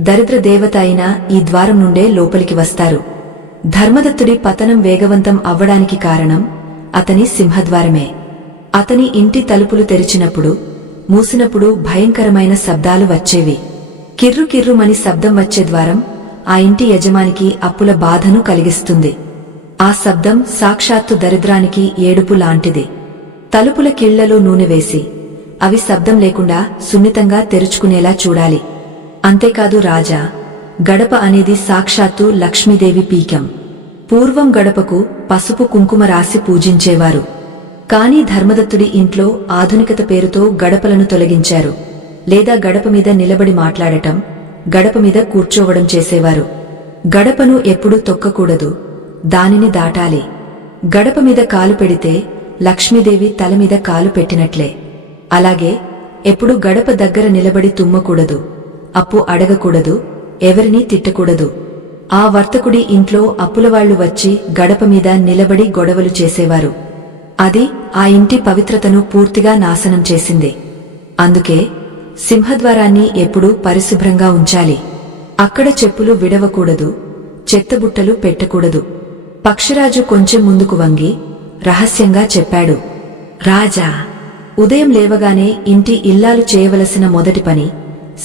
దరిద్ర దేవత అయినా ఈ ద్వారం నుండే లోపలికి వస్తారు. ధర్మదత్తుడి పతనం వేగవంతం అవ్వడానికి కారణం అతని సింహద్వారమే. అతని ఇంటి తలుపులు తెరిచినప్పుడు, మూసినప్పుడు భయంకరమైన శబ్దాలు వచ్చేవి. కిర్రు కిర్రుమని శబ్దం వచ్చే ద్వారం ఆ ఇంటి యజమానికి అప్పుల బాధను కలిగిస్తుంది. ఆ శబ్దం సాక్షాత్తు దరిద్రానికి ఏడుపు లాంటిది. తలుపుల కిళ్లలో నూనె వేసి అవి శబ్దం లేకుండా సున్నితంగా తెరుచుకునేలా చూడాలి. అంతేకాదు రాజా, గడప అనేది సాక్షాత్తు లక్ష్మీదేవి పీఠం. పూర్వం గడపకు పసుపు కుంకుమ రాసి పూజించేవారు. కాని ధర్మదత్తుడి ఇంట్లో ఆధునికత పేరుతో గడపలను తొలగించారు. లేదా గడప మీద నిలబడి మాట్లాడటం, గడప మీద కూర్చోవడం చేసేవారు. గడపను ఎప్పుడూ తొక్కకూడదు, దానిని దాటాలి. గడప మీద కాలు పెడితే లక్ష్మీదేవి తలమీద కాలు పెట్టినట్లే. అలాగే ఎప్పుడూ గడప దగ్గర నిలబడి తుమ్మకూడదు, అప్పు అడగకూడదు, ఎవరినీ తిట్టకూడదు. ఆ వర్తకుడి ఇంట్లో అప్పులవాళ్లు వచ్చి గడప మీద నిలబడి గొడవలు చేసేవారు. అది ఆ ఇంటి పవిత్రతను పూర్తిగా నాశనం చేసింది. అందుకే సింహద్వారాన్ని ఎప్పుడూ పరిశుభ్రంగా ఉంచాలి. అక్కడ చెప్పులు విడవకూడదు, చెత్తబుట్టలు పెట్టకూడదు. పక్షిరాజు కొంచెం ముందుకు వంగి రహస్యంగా చెప్పాడు, రాజా, ఉదయం లేవగానే ఇంటి ఇల్లాలు చేయవలసిన మొదటి పని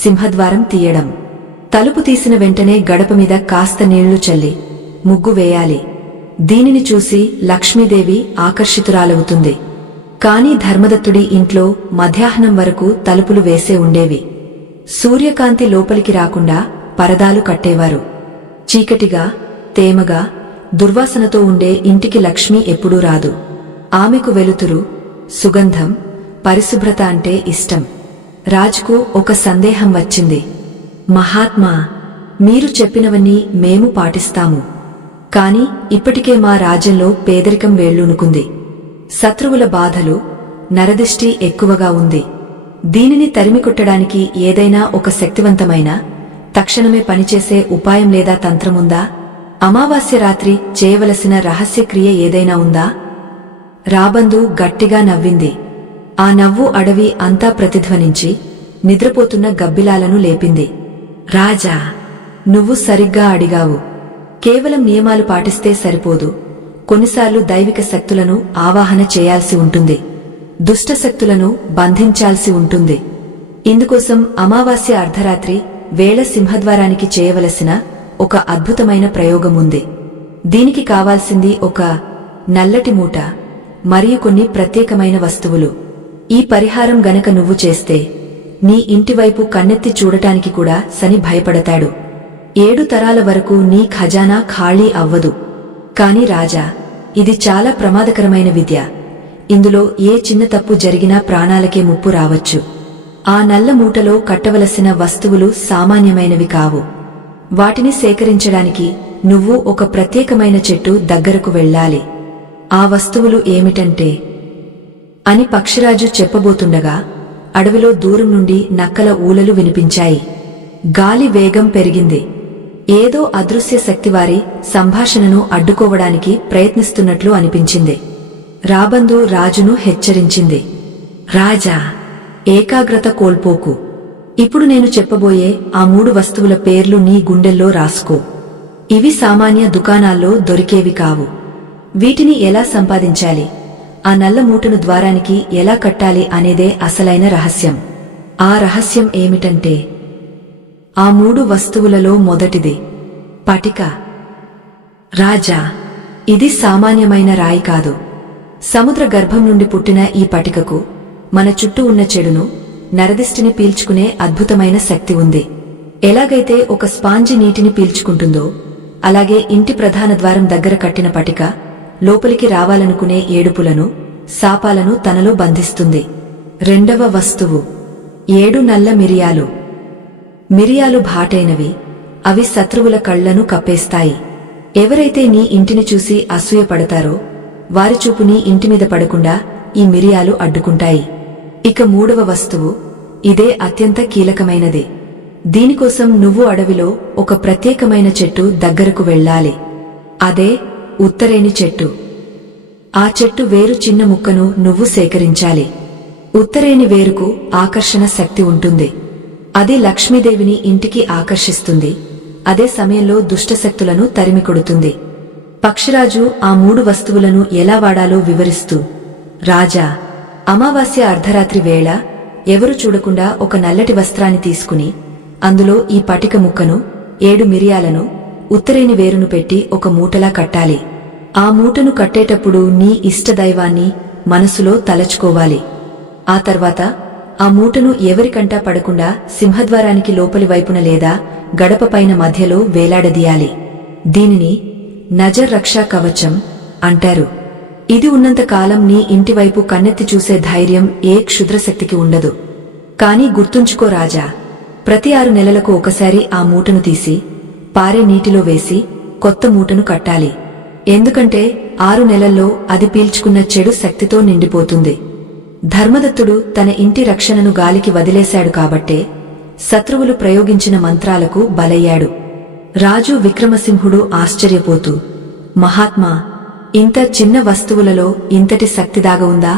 సింహద్వారం తీయడం. తలుపు తీసిన వెంటనే గడప మీద కాస్త నీళ్లు చల్లి ముగ్గు వేయాలి. దీనిని చూసి లక్ష్మీదేవి ఆకర్షితురాలవుతుంది. కాని ధర్మదత్తుడి ఇంట్లో మధ్యాహ్నం వరకు తలుపులు వేసే ఉండేవి. సూర్యకాంతి లోపలికి రాకుండా పరదాలు కట్టేవారు. చీకటిగా, తేమగా, దుర్వాసనతో ఉండే ఇంటికి లక్ష్మి ఎప్పుడూ రాదు. ఆమెకు వెలుతురు, సుగంధం, పరిశుభ్రత అంటే ఇష్టం. రాజుకు ఒక సందేహం వచ్చింది. మహాత్మా, మీరు చెప్పినవన్నీ మేము పాటిస్తాము. కాని ఇప్పటికే మా రాజ్యంలో పేదరికం వేళ్లూనుకుంది. శత్రువుల బాధలు, నరదిష్టి ఎక్కువగా ఉంది. దీనిని తరిమికొట్టడానికి ఏదైనా ఒక శక్తివంతమైన, తక్షణమే పనిచేసే ఉపాయం లేదా తంత్రముందా? అమావాస్య రాత్రి చేయవలసిన రహస్యక్రియ ఏదైనా ఉందా? రాబందు గట్టిగా నవ్వింది. ఆ నవ్వు అడవి అంతా ప్రతిధ్వనించి నిద్రపోతున్న గబ్బిలాలను లేపింది. రాజా, నువ్వు సరిగ్గా అడిగావు. కేవలం నియమాలు పాటిస్తే సరిపోదు. కొన్నిసార్లు దైవిక శక్తులను ఆవాహన చేయాల్సి ఉంటుంది. దుష్టశక్తులను బంధించాల్సి ఉంటుంది. ఇందుకోసం అమావాస్య అర్ధరాత్రి వేళ సింహద్వారానికి చేయవలసిన ఒక అద్భుతమైన ప్రయోగముంది. దీనికి కావాల్సింది ఒక నల్లటి మూట మరియు కొన్ని ప్రత్యేకమైన వస్తువులు. ఈ పరిహారం గనక నువ్వు చేస్తే నీ ఇంటివైపు కన్నెత్తి చూడటానికి కూడా శని భయపడతాడు. 7 తరాల వరకు నీ ఖజానా ఖాళీ అవ్వదు. కాని రాజా, ఇది చాలా ప్రమాదకరమైన విద్య. ఇందులో ఏ చిన్న తప్పు జరిగినా ప్రాణాలకే ముప్పు రావచ్చు. ఆ నల్ల మూటలో కట్టవలసిన వస్తువులు సామాన్యమైనవి కావు. వాటిని సేకరించడానికి నువ్వు ఒక ప్రత్యేకమైన చెట్టు దగ్గరకు వెళ్ళాలి. ఆ వస్తువులు ఏమిటంటే అని పక్షిరాజు చెప్పబోతుండగా అడవిలో దూరం నుండి నక్కల ఊలలు వినిపించాయి. గాలి వేగం పెరిగింది. ఏదో అదృశ్య శక్తివారి సంభాషణను అడ్డుకోవడానికి ప్రయత్నిస్తున్నట్లు అనిపించింది. రాబందు రాజును హెచ్చరించింది. రాజా, ఏకాగ్రత కోల్పోకు. ఇప్పుడు నేను చెప్పబోయే ఆ 3 వస్తువుల పేర్లు నీ గుండెల్లో రాసుకో. ఇవి సామాన్య దుకాణాల్లో దొరికేవి కావు. వీటిని ఎలా సంపాదించాలి, ఆ నల్ల మూటను ద్వారానికి ఎలా కట్టాలి అనేదే అసలైన రహస్యం. ఆ రహస్యం ఏమిటంటే, ఆ 3 వస్తువులలో మొదటిది పటిక. రాజా, ఇది సామాన్యమైన రాయి కాదు. సముద్ర గర్భం నుండి పుట్టిన ఈ పటికకు మన చుట్టూ ఉన్న చెడును, నరదిష్టిని పీల్చుకునే అద్భుతమైన శక్తి ఉంది. ఎలాగైతే ఒక స్పాంజి నీటిని పీల్చుకుంటుందో, అలాగే ఇంటి ప్రధాన ద్వారం దగ్గర కట్టిన పటిక లోపలికి రావాలనుకునే ఏడుపులను, శాపాలను తనలో బంధిస్తుంది. రెండవ వస్తువు 7 నల్ల మిరియాలు. మిరియాలు ఘాటైనవి. అవి శత్రువుల కళ్లను కప్పేస్తాయి. ఎవరైతే నీ ఇంటిని చూసి అసూయపడతారో వారి చూపు నీ ఇంటిమీద పడకుండా ఈ మిరియాలు అడ్డుకుంటాయి. ఇక 3వ వస్తువు, ఇదే అత్యంత కీలకమైనది. దీనికోసం నువ్వు అడవిలో ఒక ప్రత్యేకమైన చెట్టు దగ్గరకు వెళ్ళాలి. అదే ఉత్తరేణి చెట్టు. ఆ చెట్టు వేరు చిన్న ముక్కను నువ్వు సేకరించాలి. ఉత్తరేణి వేరుకు ఆకర్షణ శక్తి ఉంటుంది. అది లక్ష్మీదేవిని ఇంటికి ఆకర్షిస్తుంది. అదే సమయంలో దుష్టశక్తులను తరిమికొడుతుంది. పక్షిరాజు ఆ 3 వస్తువులను ఎలా వాడాలో వివరిస్తూ, రాజా, అమావాస్య అర్ధరాత్రి వేళ ఎవరు చూడకుండా ఒక నల్లటి వస్త్రాన్ని తీసుకుని అందులో ఈ పటిక ముక్కను, 7 మిరియాలను, ఉత్తరేణి వేరును పెట్టి ఒక మూటలా కట్టాలి. ఆ మూటను కట్టేటప్పుడు నీ ఇష్టదైవాన్ని మనసులో తలచుకోవాలి. ఆ తర్వాత ఆ మూటను ఎవరికంటా పడకుండా సింహద్వారానికి లోపలి వైపున లేదా గడపపైన మధ్యలో వేలాడదీయాలి. దీనిని నజర్ రక్షా కవచం అంటారు. ఇది ఉన్నంతకాలం నీ ఇంటివైపు కన్నెత్తి చూసే ధైర్యం ఏ క్షుద్రశక్తికి ఉండదు. కాని గుర్తుంచుకో రాజా, ప్రతి 6 నెలలకు ఒకసారి ఆ మూటను తీసి పారే నీటిలో వేసి కొత్త మూటను కట్టాలి. ఎందుకంటే 6 నెలల్లో అది పీల్చుకున్న చెడు శక్తితో నిండిపోతుంది. ధర్మదత్తుడు తన ఇంటి రక్షణను గాలికి వదిలేశాడు కాబట్టే శత్రువులు ప్రయోగించిన మంత్రాలకు బలయ్యాడు. రాజు విక్రమసింహుడు ఆశ్చర్యపోతూ, మహాత్మా, ఇంత చిన్న వస్తువులలో ఇంతటి శక్తి దాగ ఉందా?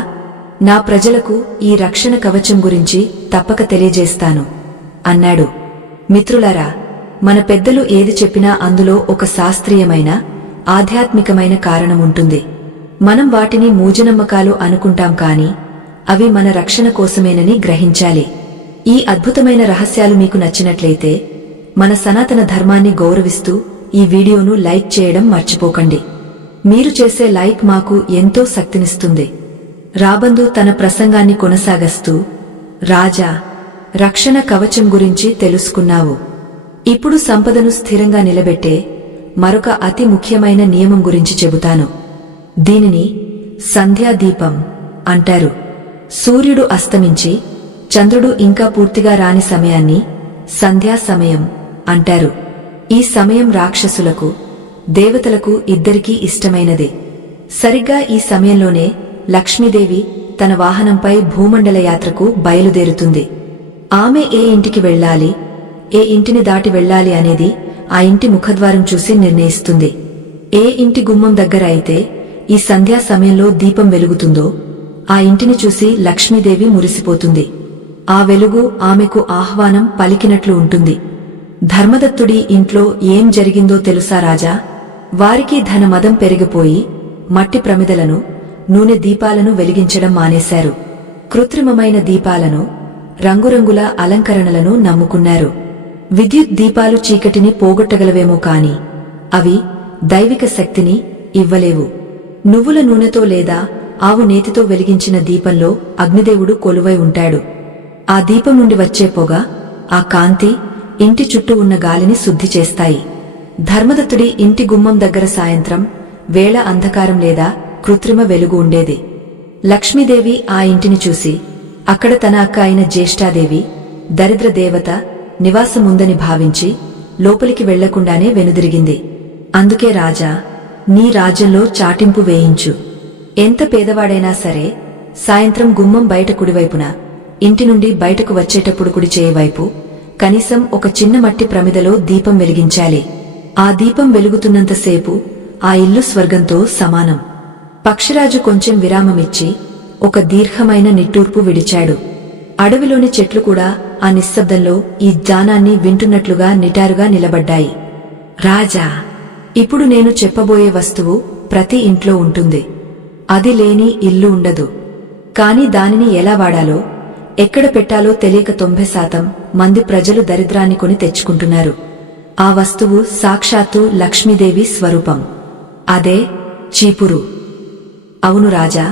నా ప్రజలకు ఈ రక్షణ కవచం గురించి తప్పక తెలియజేస్తాను అన్నాడు. మిత్రులారా, మన పెద్దలు ఏది చెప్పినా అందులో ఒక శాస్త్రీయమైన, ఆధ్యాత్మికమైన కారణముంటుంది. మనం వాటిని మూఢనమ్మకాలు అనుకుంటాం కాని అవి మన రక్షణ కోసమేనని గ్రహించాలి. ఈ అద్భుతమైన రహస్యాలు మీకు నచ్చినట్లయితే మన సనాతన ధర్మాన్ని గౌరవిస్తూ ఈ వీడియోను లైక్ చేయడం మర్చిపోకండి. మీరు చేసే లైక్ మాకు ఎంతో శక్తినిస్తుంది. రాబందు తన ప్రసంగాన్ని కొనసాగస్తూ, రాజా, రక్షణ కవచం గురించి తెలుసుకున్నావు. ఇప్పుడు సంపదను స్థిరంగా నిలబెట్టే మరొక అతి ముఖ్యమైన నియమం గురించి చెబుతాను. దీనిని సంధ్యాదీపం అంటారు. సూర్యుడు అస్తమించి చంద్రుడు ఇంకా పూర్తిగా రాని సమయాన్ని సంధ్యా సమయం అంటారు. ఈ సమయం రాక్షసులకు, దేవతలకు ఇద్దరికీ ఇష్టమైనది. సరిగ్గా ఈ సమయంలోనే లక్ష్మీదేవి తన వాహనంపై భూమండల యాత్రకు బయలుదేరుతుంది. ఆమె ఏ ఇంటికి వెళ్ళాలి, ఏ ఇంటిని దాటి వెళ్ళాలి అనేది ఆ ఇంటి ముఖద్వారం చూసి నిర్ణయిస్తుంది. ఏ ఇంటి గుమ్మం దగ్గర అయితే ఈ సంధ్యా సమయంలో దీపం వెలుగుతుందో ఆ ఇంటిని చూసి లక్ష్మీదేవి మురిసిపోతుంది. ఆ వెలుగు ఆమెకు ఆహ్వానం పలికినట్లు ఉంటుంది. ధర్మదత్తుడి ఇంట్లో ఏం జరిగిందో తెలుసా రాజా? వారికి ధనమదం పెరిగిపోయి మట్టి ప్రమిదలను, నూనె దీపాలను వెలిగించడం మానేశారు. కృత్రిమమైన దీపాలను, రంగురంగుల అలంకరణలను నమ్ముకున్నారు. విద్యుత్ దీపాలు చీకటిని పోగొట్టగలవేమో కాని అవి దైవిక శక్తిని ఇవ్వలేవు. నువ్వుల నూనెతో లేదా ఆవు నేతితో వెలిగించిన దీపంలో అగ్నిదేవుడు కొలువై ఉంటాడు. ఆ దీపం నుండి వచ్చే పొగ, ఆ కాంతి ఇంటి చుట్టూ ఉన్న గాలిని శుద్ధి చేస్తాయి. ధర్మదత్తుడి ఇంటి గుమ్మం దగ్గర సాయంత్రం వేళ అంధకారం లేదా కృత్రిమ వెలుగు ఉండేది. లక్ష్మీదేవి ఆ ఇంటిని చూసి అక్కడ తన అక్క అయిన జ్యేష్ఠాదేవి, దరిద్ర దేవత నివాసముందని భావించి లోపలికి వెళ్లకుండానే వెనుదిరిగింది. అందుకే రాజా, నీ రాజ్యంలో చాటింపు వేయించు. ఎంత పేదవాడైనా సరే సాయంత్రం గుమ్మం బయట కుడివైపున, ఇంటి నుండి బయటకు వచ్చేటప్పుడు కుడి చేయవైపు కనీసం ఒక చిన్న మట్టి ప్రమిదలో దీపం వెలిగించాలి. ఆ దీపం వెలుగుతున్నంతసేపు ఆ ఇల్లు స్వర్గంతో సమానం. పక్షిరాజు కొంచెం విరామమిచ్చి ఒక దీర్ఘమైన నిట్టూర్పు విడిచాడు. అడవిలోని చెట్లు కూడా ఆ నిశ్శబ్దంలో ఈ జానాన్ని వింటున్నట్లుగా నిటారుగా నిలబడ్డాయి. రాజా, ఇప్పుడు నేను చెప్పబోయే వస్తువు ప్రతి ఇంట్లో ఉంటుంది. అది లేని ఇల్లు ఉండదు. కాని దానిని ఎలా వాడాలో, ఎక్కడ పెట్టాలో తెలియక 90% మంది ప్రజలు దరిద్రాన్ని కొని తెచ్చుకుంటున్నారు. ఆ వస్తువు సాక్షాత్తు లక్ష్మీదేవి స్వరూపం. అదే చీపురు. అవును రాజా,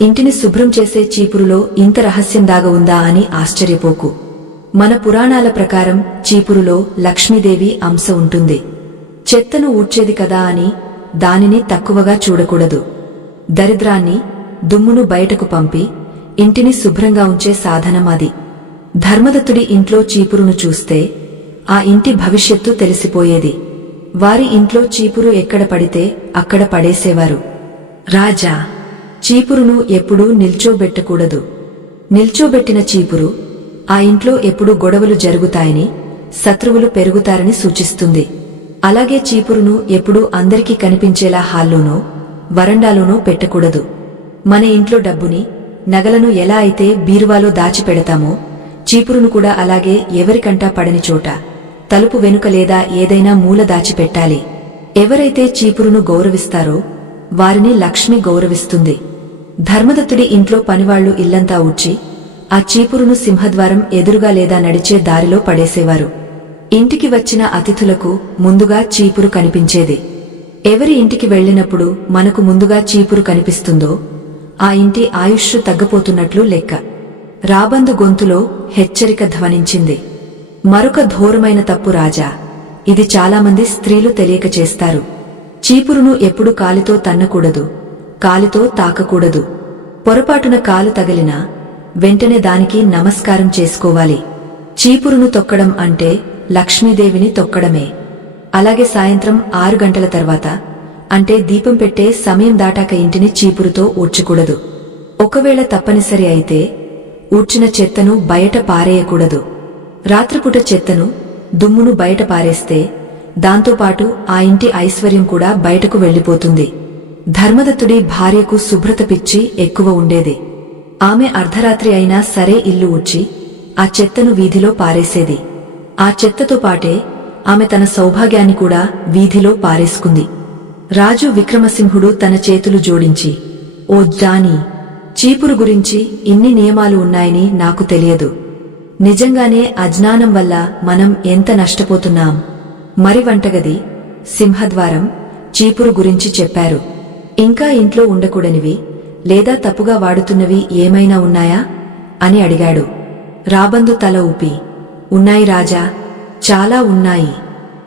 ఇంటిని శుభ్రం చేసే చీపురులో ఇంత రహస్యం దాగ ఉందా అని ఆశ్చర్యపోకు. మన పురాణాల ప్రకారం చీపురులో లక్ష్మీదేవి అంశ ఉంటుంది. చెత్తను ఊడ్చేది కదా అని దానిని తక్కువగా చూడకూడదు. దరిద్రాన్ని, దుమ్మును బయటకు పంపి ఇంటిని శుభ్రంగా ఉంచే సాధనం అది. ధర్మదత్తుడి ఇంట్లో చీపురును చూస్తే ఆ ఇంటి భవిష్యత్తు తెలిసిపోయేది. వారి ఇంట్లో చీపురు ఎక్కడ పడితే అక్కడ పడేసేవారు. రాజా, చీపురును ఎప్పుడూ నిల్చోబెట్టకూడదు. నిల్చోబెట్టిన చీపురు ఆ ఇంట్లో ఎప్పుడూ గొడవలు జరుగుతాయని, శత్రువులు పెరుగుతారని సూచిస్తుంది. అలాగే చీపురును ఎప్పుడూ అందరికీ కనిపించేలా హాల్లోనో వరండాలోనో పెట్టకూడదు. మన ఇంట్లో డబ్బుని, నగలను ఎలా అయితే బీరువాలో దాచిపెడతామో, చీపురును కూడా అలాగే ఎవరికంటా పడని చోట, తలుపు వెనుక లేదా ఏదైనా మూల దాచిపెట్టాలి. ఎవరైతే చీపురును గౌరవిస్తారో వారిని లక్ష్మి గౌరవిస్తుంది. ధర్మదత్తుడి ఇంట్లో పనివాళ్లు ఇల్లంతా ఊడ్చి ఆ చీపురును సింహద్వారం ఎదురుగా లేదా నడిచే దారిలో పడేసేవారు. ఇంటికి వచ్చిన అతిథులకు ముందుగా చీపురు కనిపించేది. ఎవరి ఇంటికి వెళ్లినప్పుడు మనకు ముందుగా చీపురు కనిపిస్తుందో ఆ ఇంటి ఆయుష్షు తగ్గపోతున్నట్లు లెక్క. రాబందు గొంతులో హెచ్చరిక ధ్వనించింది. మరొక ఘోరమైన తప్పు రాజా, ఇది చాలామంది స్త్రీలు తెలియక చేస్తారు. చీపురును ఎప్పుడు కాలితో తన్నకూడదు, కాలితో తాకకూడదు. పొరపాటున కాలు తగిలినా వెంటనే దానికి నమస్కారం చేసుకోవాలి. చీపురును తొక్కడం అంటే లక్ష్మీదేవిని తొక్కడమే. అలాగే సాయంత్రం 6 గంటల తర్వాత, అంటే దీపం పెట్టే సమయం దాటాక ఇంటిని చీపురుతో ఊడ్చకూడదు. ఒకవేళ తప్పనిసరి అయితే ఊడ్చిన చెత్తను బయట పారేయకూడదు. రాత్రిపూట చెత్తను, దుమ్మును బయట పారేస్తే దాంతోపాటు ఆ ఇంటి ఐశ్వర్యం కూడా బయటకు వెళ్లిపోతుంది. ధర్మదత్తుడి భార్యకు శుభ్రత పిచ్చి ఎక్కువ ఉండేది. ఆమె అర్ధరాత్రి అయినా సరే ఇల్లు ఊడ్చి ఆ చెత్తను వీధిలో పారేసేది. ఆ చెత్తతో పాటే ఆమె తన సౌభాగ్యాన్ని కూడా వీధిలో పారేసుకుంది. రాజు విక్రమసింహుడు తన చేతులు జోడించి, ఓ జానీ, చీపురు గురించి ఇన్ని నియమాలు ఉన్నాయని నాకు తెలియదు. నిజంగానే అజ్ఞానం వల్ల మనం ఎంత నష్టపోతున్నాం. మరి వంటగది, సింహద్వారం, చీపురు గురించి చెప్పారు. ఇంకా ఇంట్లో ఉండకూడనివి లేదా తప్పుగా వాడుతున్నవి ఏమైనా ఉన్నాయా అని అడిగాడు. రాబందు తల ఊపి, ఉన్నాయి రాజా, చాలా ఉన్నాయి.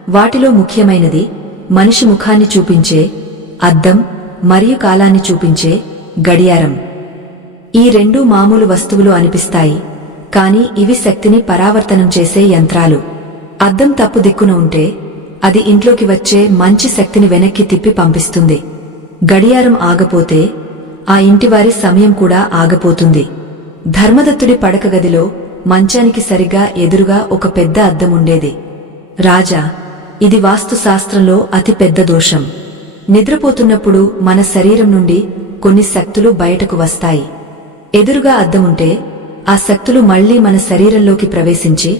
వాటిలో ముఖ్యమైనది మనిషి ముఖాన్ని చూపించే అద్దం మరియు కాలాన్ని చూపించే గడియారం. ఈ రెండూ మామూలు వస్తువులు అనిపిస్తాయి, కాని ఇవి శక్తిని పరావర్తనం చేసే యంత్రాలు. అద్దం తప్పు దిక్కున ఉంటే అది ఇంట్లోకి వచ్చే మంచి శక్తిని వెనక్కి తిప్పి పంపిస్తుంది. గడియారం ఆగపోతే ఆ ఇంటివారి సమయం కూడా ఆగపోతుంది. ధర్మదత్తుడి పడక గదిలో మంచానికి సరిగా ఎదురుగా ఒక పెద్ద అద్దం ఉండేది. రాజా, ఇది వాస్తుశాస్త్రంలో అతి పెద్ద దోషం. నిద్రపోతున్నప్పుడు మన శరీరం నుండి కొన్ని శక్తులు బయటకు వస్తాయి. ఎదురుగా అద్దముంటే ఆ శక్తులు మళ్లీ మన శరీరంలోకి ప్రవేశించి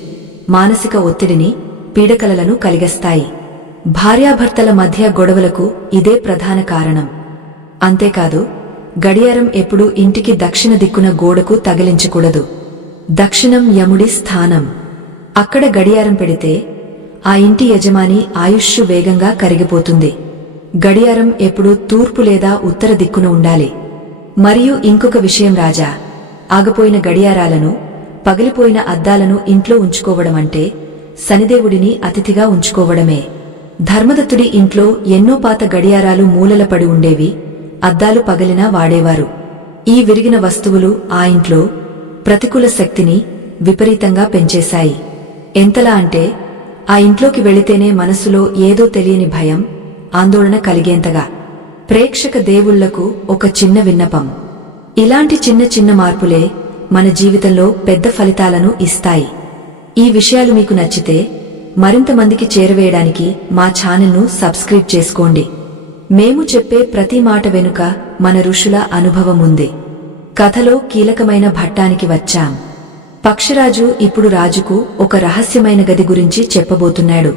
మానసిక ఒత్తిడిని, పీడకలలను కలిగిస్తాయి. భార్యాభర్తల మధ్య గొడవలకు ఇదే ప్రధాన కారణం. అంతేకాదు, గడియారం ఎప్పుడూ ఇంటికి దక్షిణ దిక్కున గోడకు తగిలించకూడదు. దక్షిణం యముడి స్థానం. అక్కడ గడియారం పెడితే ఆ ఇంటి యజమాని ఆయుష్షు వేగంగా కరిగిపోతుంది. గడియారం ఎప్పుడూ తూర్పు లేదా ఉత్తర దిక్కున ఉండాలి. మరియు ఇంకొక విషయం రాజా, ఆగిపోయిన గడియారాలను, పగిలిపోయిన అద్దాలను ఇంట్లో ఉంచుకోవడమంటే శనిదేవుడిని అతిథిగా ఉంచుకోవడమే. ధర్మదత్తుడి ఇంట్లో ఎన్నో పాత గడియారాలు మూలల పడి ఉండేవి. అద్దాలు పగిలినా వాడేవారు. ఈ విరిగిన వస్తువులు ఆ ఇంట్లో ప్రతికూల శక్తిని విపరీతంగా పెంచేశాయి. ఎంతలా అంటే ఆ ఇంట్లోకి వెళితేనే మనసులో ఏదో తెలియని భయం, ఆందోళన కలిగేంతగా. ప్రేక్షక దేవుళ్లకు ఒక చిన్న విన్నపం. ఇలాంటి చిన్న చిన్న మార్పులే మన జీవితంలో పెద్ద ఫలితాలను ఇస్తాయి. ఈ విషయాలు మీకు నచ్చితే మరింత మందికి చేరవేయడానికి మా ఛానల్ను సబ్స్క్రైబ్ చేసుకోండి. మేము చెప్పే ప్రతి మాట వెనుక మన ఋషుల అనుభవం ఉంది. కథలో కీలకమైన ఘట్టానికి వచ్చాం. పక్షిరాజు ఇప్పుడు రాజుకు ఒక రహస్యమైన గది గురించి చెప్పబోతున్నాడు.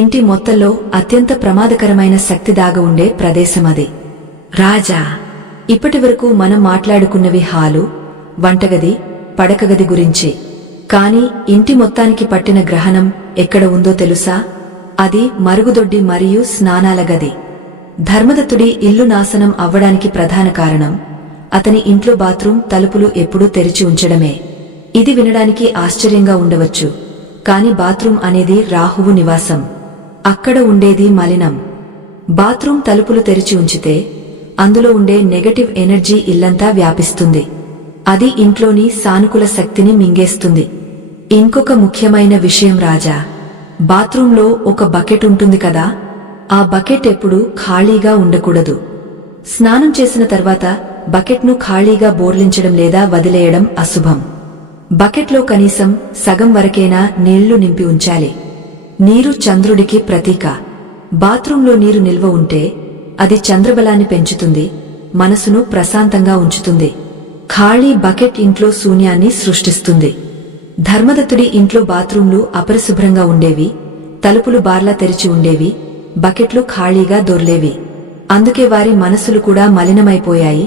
ఇంటి మొత్తంలో అత్యంత ప్రమాదకరమైన శక్తి దాగి ఉండే ప్రదేశమది. రాజా, ఇప్పటివరకు మనం మాట్లాడుకున్నవి హాలు, వంటగది, పడకగది గురించి. కాని ఇంటి మొత్తానికి పట్టిన గ్రహణం ఎక్కడ ఉందో తెలుసా? అది మరుగుదొడ్డి మరియు స్నానాల గది. ధర్మదత్తుడి ఇల్లు నాశనం అవ్వడానికి ప్రధాన కారణం అతని ఇంట్లో బాత్రూం తలుపులు ఎప్పుడూ తెరిచి ఉంచడమే. ఇది వినడానికి ఆశ్చర్యంగా ఉండవచ్చు, కాని బాత్రూం అనేది రాహువు నివాసం. అక్కడ ఉండేది మలినం. బాత్రూం తలుపులు తెరిచి ఉంచితే అందులో ఉండే నెగటివ్ ఎనర్జీ ఇల్లంతా వ్యాపిస్తుంది. అది ఇంట్లోని సానుకూల శక్తిని మింగేస్తుంది. ఇంకొక ముఖ్యమైన విషయం రాజా, బాత్రూంలో ఒక బకెట్ ఉంటుంది కదా, ఆ బకెట్ ఎప్పుడూ ఖాళీగా ఉండకూడదు. స్నానం చేసిన తర్వాత బకెట్ను ఖాళీగా బోర్లించడం లేదా వదిలేయడం అశుభం. బకెట్లో కనీసం సగం వరకైనా నీళ్లు నింపి ఉంచాలి. నీరు చంద్రుడికి ప్రతీక. బాత్రూంలో నీరు నిల్వ ఉంటే అది చంద్రబలాన్ని పెంచుతుంది, మనసును ప్రశాంతంగా ఉంచుతుంది. ఖాళీ బకెట్ ఇంట్లో శూన్యాన్ని సృష్టిస్తుంది. ధర్మదత్తుడి ఇంట్లో బాత్రూంలు అపరిశుభ్రంగా ఉండేవి, తలుపులు బార్లా తెరిచి ఉండేవి, బకెట్లు ఖాళీగా దొర్లేవి. అందుకే వారి మనసులు కూడా మలినమైపోయాయి,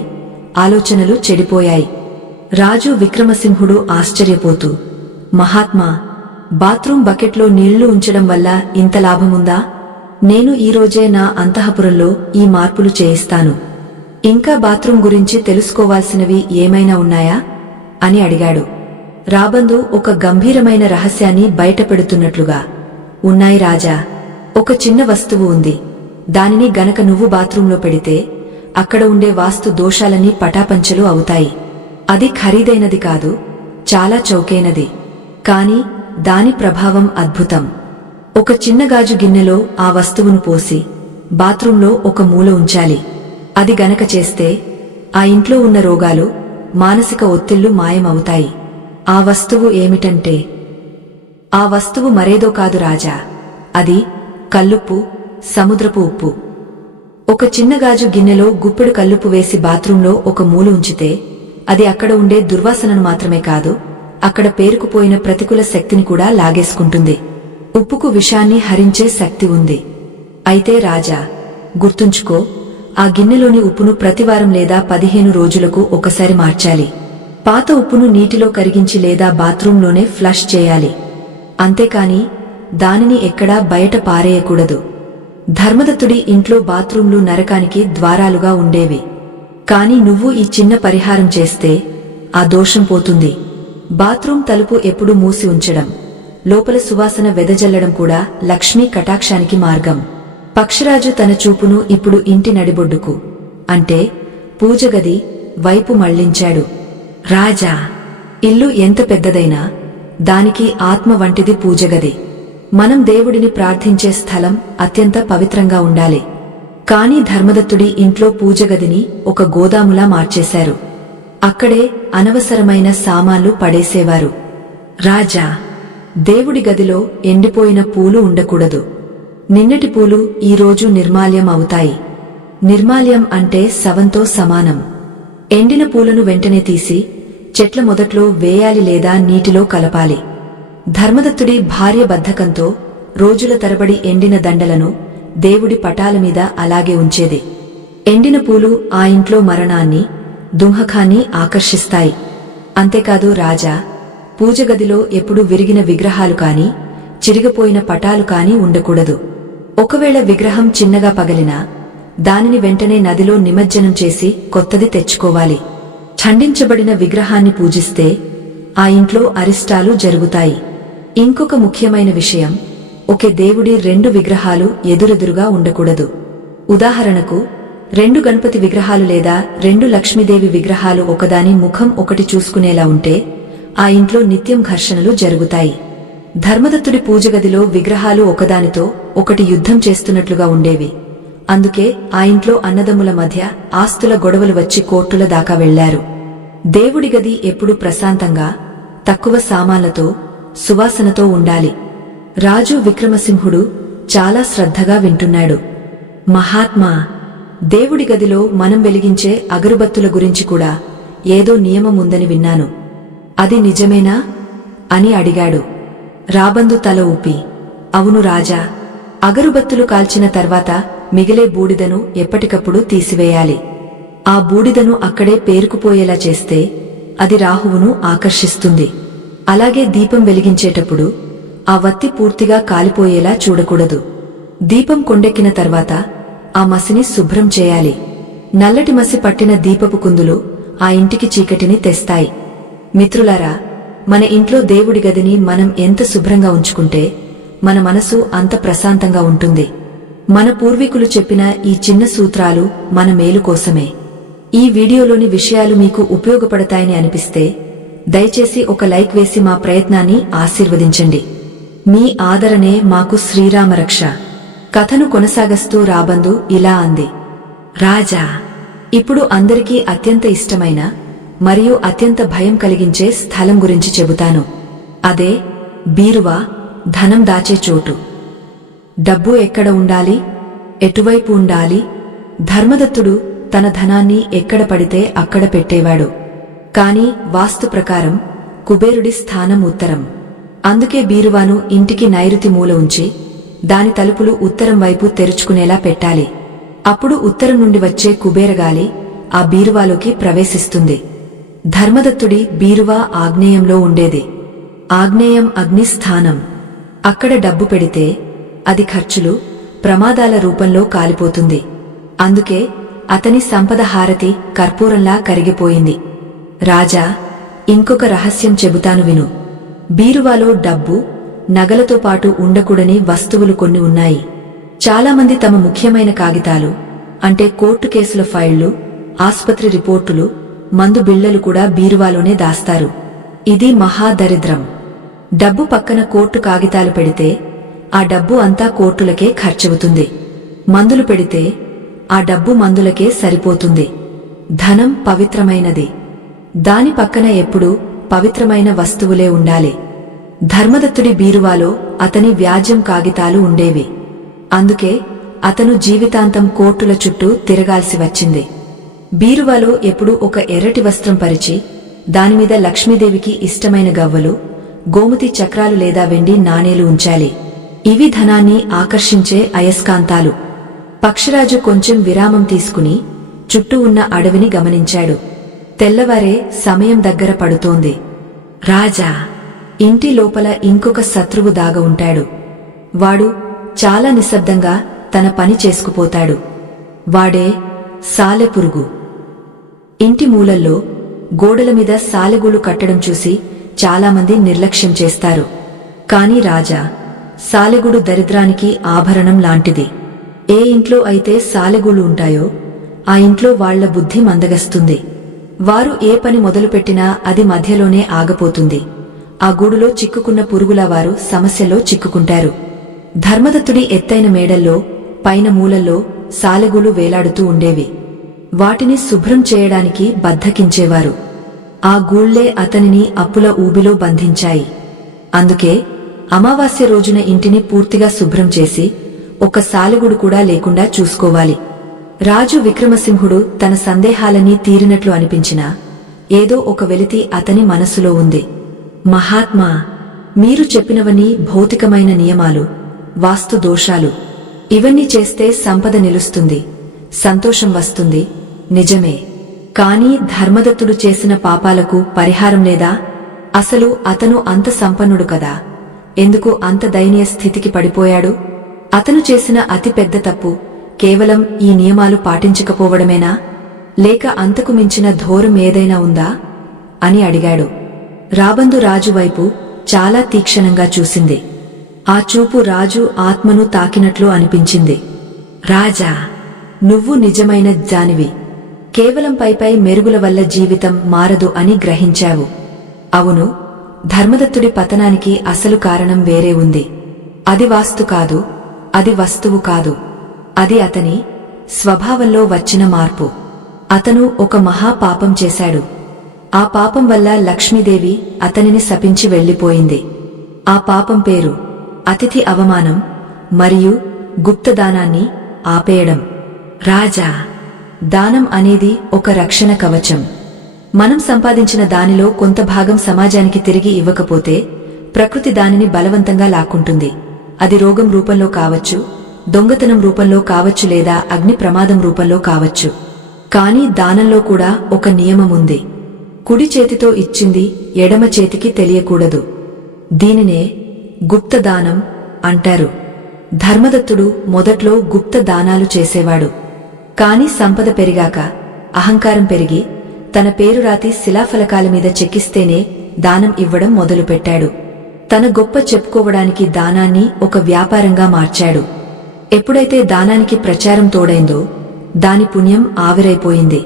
ఆలోచనలు చెడిపోయాయి. రాజు విక్రమసింహుడు ఆశ్చర్యపోతూ, మహాత్మా, బాత్రూం బకెట్లో నీళ్లు ఉంచడం వల్ల ఇంత లాభముందా? నేను ఈరోజే నా అంతఃపురంలో ఈ మార్పులు చేయిస్తాను. ఇంకా బాత్రూం గురించి తెలుసుకోవాల్సినవి ఏమైనా ఉన్నాయా అని అడిగాడు. రాబందు ఒక గంభీరమైన రహస్యాన్ని బయటపెడుతున్నట్లుగా, ఉన్నాయి రాజా. ఒక చిన్న వస్తువు ఉంది. దానిని గనక నువ్వు బాత్రూంలో పెడితే అక్కడ ఉండే వాస్తు దోషాలన్నీ పటాపంచలు అవుతాయి. అది ఖరీదైనది కాదు, చాలా చౌకైనది. కాని దాని ప్రభావం అద్భుతం. ఒక చిన్న గాజు గిన్నెలో ఆ వస్తువును పోసి బాత్రూంలో ఒక మూల ఉంచాలి. అది గనక చేస్తే ఆ ఇంట్లో ఉన్న రోగాలు, మానసిక ఒత్తిళ్లు మాయమవుతాయి. ఆ వస్తువు ఏమిటంటే, ఆ వస్తువు మరేదో కాదు రాజా, అది కల్లుప్పు, సముద్రపు ఉప్పు. ఒక చిన్న గాజు గిన్నెలో గుప్పెడు కల్లుప్పు వేసి బాత్రూంలో ఒక మూల ఉంచితే అది అక్కడ ఉండే దుర్వాసనను మాత్రమే కాదు, అక్కడ పేరుకుపోయిన ప్రతికూల శక్తిని కూడా లాగేసుకుంటుంది. ఉప్పుకు విషాన్ని హరించే శక్తి ఉంది. అయితే రాజా, గుర్తుంచుకో, ఆ గిన్నెలోని ఉప్పును ప్రతివారం లేదా 15 రోజులకు ఒకసారి మార్చాలి. పాత ఉప్పును నీటిలో కరిగించి లేదా బాత్రూంలోనే ఫ్లష్ చేయాలి. అంతేకాని దానిని ఎక్కడా బయట పారేయకూడదు. ధర్మదత్తుడి ఇంట్లో బాత్రూంలు నరకానికి ద్వారాలుగా ఉండేవి. కాని నువ్వు ఈ చిన్న పరిహారం చేస్తే ఆ దోషం పోతుంది. బాత్రూం తలుపు ఎప్పుడూ మూసి ఉంచడం, లోపల సువాసన వెదజల్లడం కూడా లక్ష్మీ కటాక్షానికి మార్గం. పక్షిరాజు తన చూపును ఇప్పుడు ఇంటి నడిబొడ్డుకు, అంటే పూజగది వైపు మళ్లించాడు. రాజా, ఇల్లు ఎంత పెద్దదైనా దానికి ఆత్మ వంటిది పూజగది. మనం దేవుడిని ప్రార్థించే స్థలం అత్యంత పవిత్రంగా ఉండాలి. కాని ధర్మదత్తుడి ఇంట్లో పూజగదిని ఒక గోదాములా మార్చేశారు. అక్కడే అనవసరమైన సామాన్లు పడేసేవారు. రాజా, దేవుడి గదిలో ఎండిపోయిన పూలు ఉండకూడదు. నిన్నటి పూలు ఈరోజు నిర్మాల్యం అవుతాయి. నిర్మాల్యం అంటే శవంతో సమానం. ఎండిన పూలను వెంటనే తీసి చెట్ల మొదట్లో వేయాలి లేదా నీటిలో కలపాలి. ధర్మదత్తుడి భార్య బద్ధకంతో రోజుల తరబడి ఎండిన దండలను దేవుడి పటాల మీద అలాగే ఉంచేది. ఎండిన పూలు ఆ ఇంట్లో మరణాన్ని, దుంహకాన్ని ఆకర్షిస్తాయి. అంతేకాదు రాజా, పూజగదిలో ఎప్పుడూ విరిగిన విగ్రహాలు కాని, చిరిగిపోయిన పటాలు కాని ఉండకూడదు. ఒకవేళ విగ్రహం చిన్నగా పగిలినా దానిని వెంటనే నదిలో నిమజ్జనం చేసి కొత్తది తెచ్చుకోవాలి. ఖండించబడిన విగ్రహాన్ని పూజిస్తే ఆ ఇంట్లో అరిష్టాలు జరుగుతాయి. ఇంకొక ముఖ్యమైన విషయం, ఒకే దేవుడి 2 విగ్రహాలు ఎదురెదురుగా ఉండకూడదు. ఉదాహరణకు 2 గణపతి విగ్రహాలు లేదా 2 లక్ష్మీదేవి విగ్రహాలు ఒకదాని ముఖం ఒకటి చూసుకునేలా ఉంటే ఆ ఇంట్లో నిత్యం ఘర్షణలు జరుగుతాయి. ధర్మదత్తుడి పూజగదిలో విగ్రహాలు ఒకదానితో ఒకటి యుద్ధం చేస్తున్నట్లుగా ఉండేవి. అందుకే ఆ ఇంట్లో అన్నదమ్ముల మధ్య ఆస్తుల గొడవలు వచ్చి కోర్టుల దాకా వెళ్లారు. దేవుడి గది ఎప్పుడూ ప్రశాంతంగా, తక్కువ సామాన్లతో, సువాసనతో ఉండాలి. రాజు విక్రమసింహుడు చాలా శ్రద్ధగా వింటున్నాడు. మహాత్మా, దేవుడి గదిలో మనం వెలిగించే అగరుబత్తుల గురించి కూడా ఏదో నియమం ఉందని విన్నాను. అది నిజమేనా అని అడిగాడు. రాబందు తల ఊపి, అవును రాజా, అగరుబత్తులు కాల్చిన తర్వాత మిగిలే బూడిదను ఎప్పటికప్పుడు తీసివేయాలి. ఆ బూడిదను అక్కడే పేరుకుపోయేలా చేస్తే అది రాహువును ఆకర్షిస్తుంది. అలాగే దీపం వెలిగించేటప్పుడు ఆ వత్తి పూర్తిగా కాలిపోయేలా చూడకూడదు. దీపం కొండెక్కిన తర్వాత ఆ మసిని శుభ్రం చేయాలి. నల్లటి మసి పట్టిన దీపపు కుందులు ఆ ఇంటికి చీకటిని తెస్తాయి. మిత్రులారా, మన ఇంట్లో దేవుడి గదిని మనం ఎంత శుభ్రంగా ఉంచుకుంటే మన మనసు అంత ప్రశాంతంగా ఉంటుంది. మన పూర్వీకులు చెప్పిన ఈ చిన్న సూత్రాలు మన మేలు కోసమే. ఈ వీడియోలోని విషయాలు మీకు ఉపయోగపడతాయని అనిపిస్తే దయచేసి ఒక లైక్ వేసి మా ప్రయత్నాన్ని ఆశీర్వదించండి. మీ ఆదరణే మాకు శ్రీరామరక్ష. కథను కొనసాగస్తూ రాబందు ఇలా అంది. రాజా, ఇప్పుడు అందరికీ అత్యంత ఇష్టమైన మరియు అత్యంత భయం కలిగించే స్థలం గురించి చెబుతాను. అదే బీరువా, ధనం దాచే చోటు. డబ్బు ఎక్కడ ఉండాలి, ఎటువైపు ఉండాలి? ధర్మదత్తుడు తన ధనాన్ని ఎక్కడ పడితే అక్కడ పెట్టేవాడు. కాని వాస్తు ప్రకారం కుబేరుడి స్థానం ఉత్తరం. అందుకే బీరువాను ఇంటికి నైరుతి మూల ఉంచి దాని తలుపులు ఉత్తరం వైపు తెరుచుకునేలా పెట్టాలి. అప్పుడు ఉత్తరం నుండి వచ్చే కుబేరగాలి ఆ బీరువాలోకి ప్రవేశిస్తుంది. ధర్మదత్తుడి బీరువా ఆగ్నేయంలో ఉండేది. ఆగ్నేయం అగ్నిస్థానం. అక్కడ డబ్బు పెడితే అది ఖర్చులు, ప్రమాదాల రూపంలో కాలిపోతుంది. అందుకే అతని సంపద హారతి కర్పూరంలా కరిగిపోయింది. రాజా, ఇంకొక రహస్యం చెబుతాను విను. బీరువాలో డబ్బు, నగలతో పాటు ఉండకూడని వస్తువులు కొన్ని ఉన్నాయి. చాలామంది తమ ముఖ్యమైన కాగితాలు, అంటే కోర్టు కేసుల ఫైళ్లు, ఆస్పత్రి రిపోర్టులు, మందు బిళ్లలు కూడా బీరువాలోనే దాస్తారు. ఇది మహాదరిద్రం. డబ్బు పక్కన కోర్టు కాగితాలు పెడితే ఆ డబ్బు అంతా కోర్టులకే ఖర్చవుతుంది. మందులు పెడితే ఆ డబ్బు మందులకే సరిపోతుంది. ధనం పవిత్రమైనది. దాని పక్కన ఎప్పుడూ పవిత్రమైన వస్తువులే ఉండాలి. ధర్మదత్తుడి బీరువాలో అతని వ్యాజ్యం కాగితాలు ఉండేవి. అందుకే అతను జీవితాంతం కోర్టుల చుట్టూ తిరగాల్సి వచ్చింది. బీరువాలో ఎప్పుడూ ఒక ఎర్రటి వస్త్రం పరిచి దానిమీద లక్ష్మీదేవికి ఇష్టమైన గవ్వలు, గోమతి చక్రాలు లేదా వెండి నాణేలు ఉంచాలి. ఇవి ధనాన్ని ఆకర్షించే అయస్కాంతాలు. పక్షిరాజు కొంచెం విరామం తీసుకుని చుట్టూ ఉన్న అడవిని గమనించాడు. తెల్లవారే సమయం దగ్గర పడుతోంది. రాజా, ఇంటి లోపల ఇంకొక శత్రువు దాగ ఉంటాడు. వాడు చాలా నిశ్శబ్దంగా తన పని చేసుకుపోతాడు. వాడే సాలెపురుగు. ఇంటి మూలల్లో గోడల మీద సాలెగూళ్లు కట్టడం చూసి చాలామంది నిర్లక్ష్యం చేస్తారు. కాని రాజా, సాలెగూడు దరిద్రానికి ఆభరణం లాంటిది. ఏ ఇంట్లో అయితే సాలెగూళ్లు ఉంటాయో ఆ ఇంట్లో వాళ్ల బుద్ధి మందగస్తుంది. వారు ఏ పని మొదలుపెట్టినా అది మధ్యలోనే ఆగపోతుంది. ఆ గూడులో చిక్కుకున్న పురుగుల వారు సమస్యలో చిక్కుకుంటారు. ధర్మదత్తుడి ఎత్తైన మేడల్లో పైన మూలల్లో సాలెగూళ్లు వేలాడుతూ ఉండేవి. వాటిని శుభ్రం చేయడానికి బద్ధకించేవారు. ఆ గూళ్లే అతనిని అప్పుల ఊబిలో బంధించాయి. అందుకే అమావాస్య రోజున ఇంటిని పూర్తిగా శుభ్రం చేసి ఒక సాలెగూడు కూడా లేకుండా చూసుకోవాలి. రాజు విక్రమసింహుడు తన సందేహాలన్నీ తీరినట్లు అనిపించినా ఏదో ఒక వెలితి అతని మనసులో ఉంది. మహాత్మా, మీరు చెప్పినవన్నీ భౌతికమైన నియమాలు, వాస్తు దోషాలు. ఇవన్నీ చేస్తే సంపద నిలుస్తుంది, సంతోషం వస్తుంది, నిజమే. కాని ధర్మదత్తుడు చేసిన పాపాలకు పరిహారం లేదా? అసలు అతను అంత సంపన్నుడు కదా, ఎందుకు అంత దయనీయ స్థితికి పడిపోయాడు? అతను చేసిన అతి పెద్ద తప్పు కేవలం ఈ నియమాలు పాటించకపోవడమేనా, లేక అంతకు మించిన ఘోరం ఏదైనా ఉందా అని అడిగాడు. రాబందు రాజు వైపు చాలా తీక్షణంగా చూసింది. ఆ చూపు రాజు ఆత్మను తాకినట్లు అనిపించింది. రాజా, నువ్వు నిజమైన జానివి. కేవలం పైపై మెరుగుల వల్ల జీవితం మారదు అని గ్రహించావు. అవును, ధర్మదత్తుడి పతనానికి అసలు కారణం వేరే ఉంది. అది వాస్తు కాదు, అది వస్తువు కాదు, అది అతని స్వభావంలో వచ్చిన మార్పు. అతను ఒక మహాపాపం చేశాడు. ఆ పాపం వల్ల లక్ష్మీదేవి అతనిని శపించి వెళ్లిపోయింది. ఆ పాపం పేరు అతిథి అవమానం మరియు గుప్తదానాన్ని ఆపేయడం. రాజా, దానం అనేది ఒక రక్షణ కవచం. మనం సంపాదించిన దానిలో కొంత భాగం సమాజానికి తిరిగి ఇవ్వకపోతే ప్రకృతి దానిని బలవంతంగా లాక్కుంటుంది. అది రోగం రూపంలో కావచ్చు, దొంగతనం రూపంలో కావచ్చు, లేదా అగ్ని ప్రమాదం రూపంలో కావచ్చు. కానీ దానంలో కూడా ఒక నియమముంది. కుడి చేతితో ఇచ్చింది ఎడమ చేతికి తెలియకూడదు. దీనినే గుప్తదానం అంటారు. ధర్మదత్తుడు మొదట్లో గుప్త దానాలు చేసేవాడు. కాని సంపద పెరిగాక అహంకారం పెరిగి తన పేరు రాతి శిలాఫలకాల మీద చెక్కిస్తేనే దానం ఇవ్వడం మొదలుపెట్టాడు. తన గొప్ప చెప్పుకోవడానికి దానాన్ని ఒక వ్యాపారంగా మార్చాడు. ఎప్పుడైతే దానానికి ప్రచారం తోడైందో దాని పుణ్యం ఆవిరైపోయింది.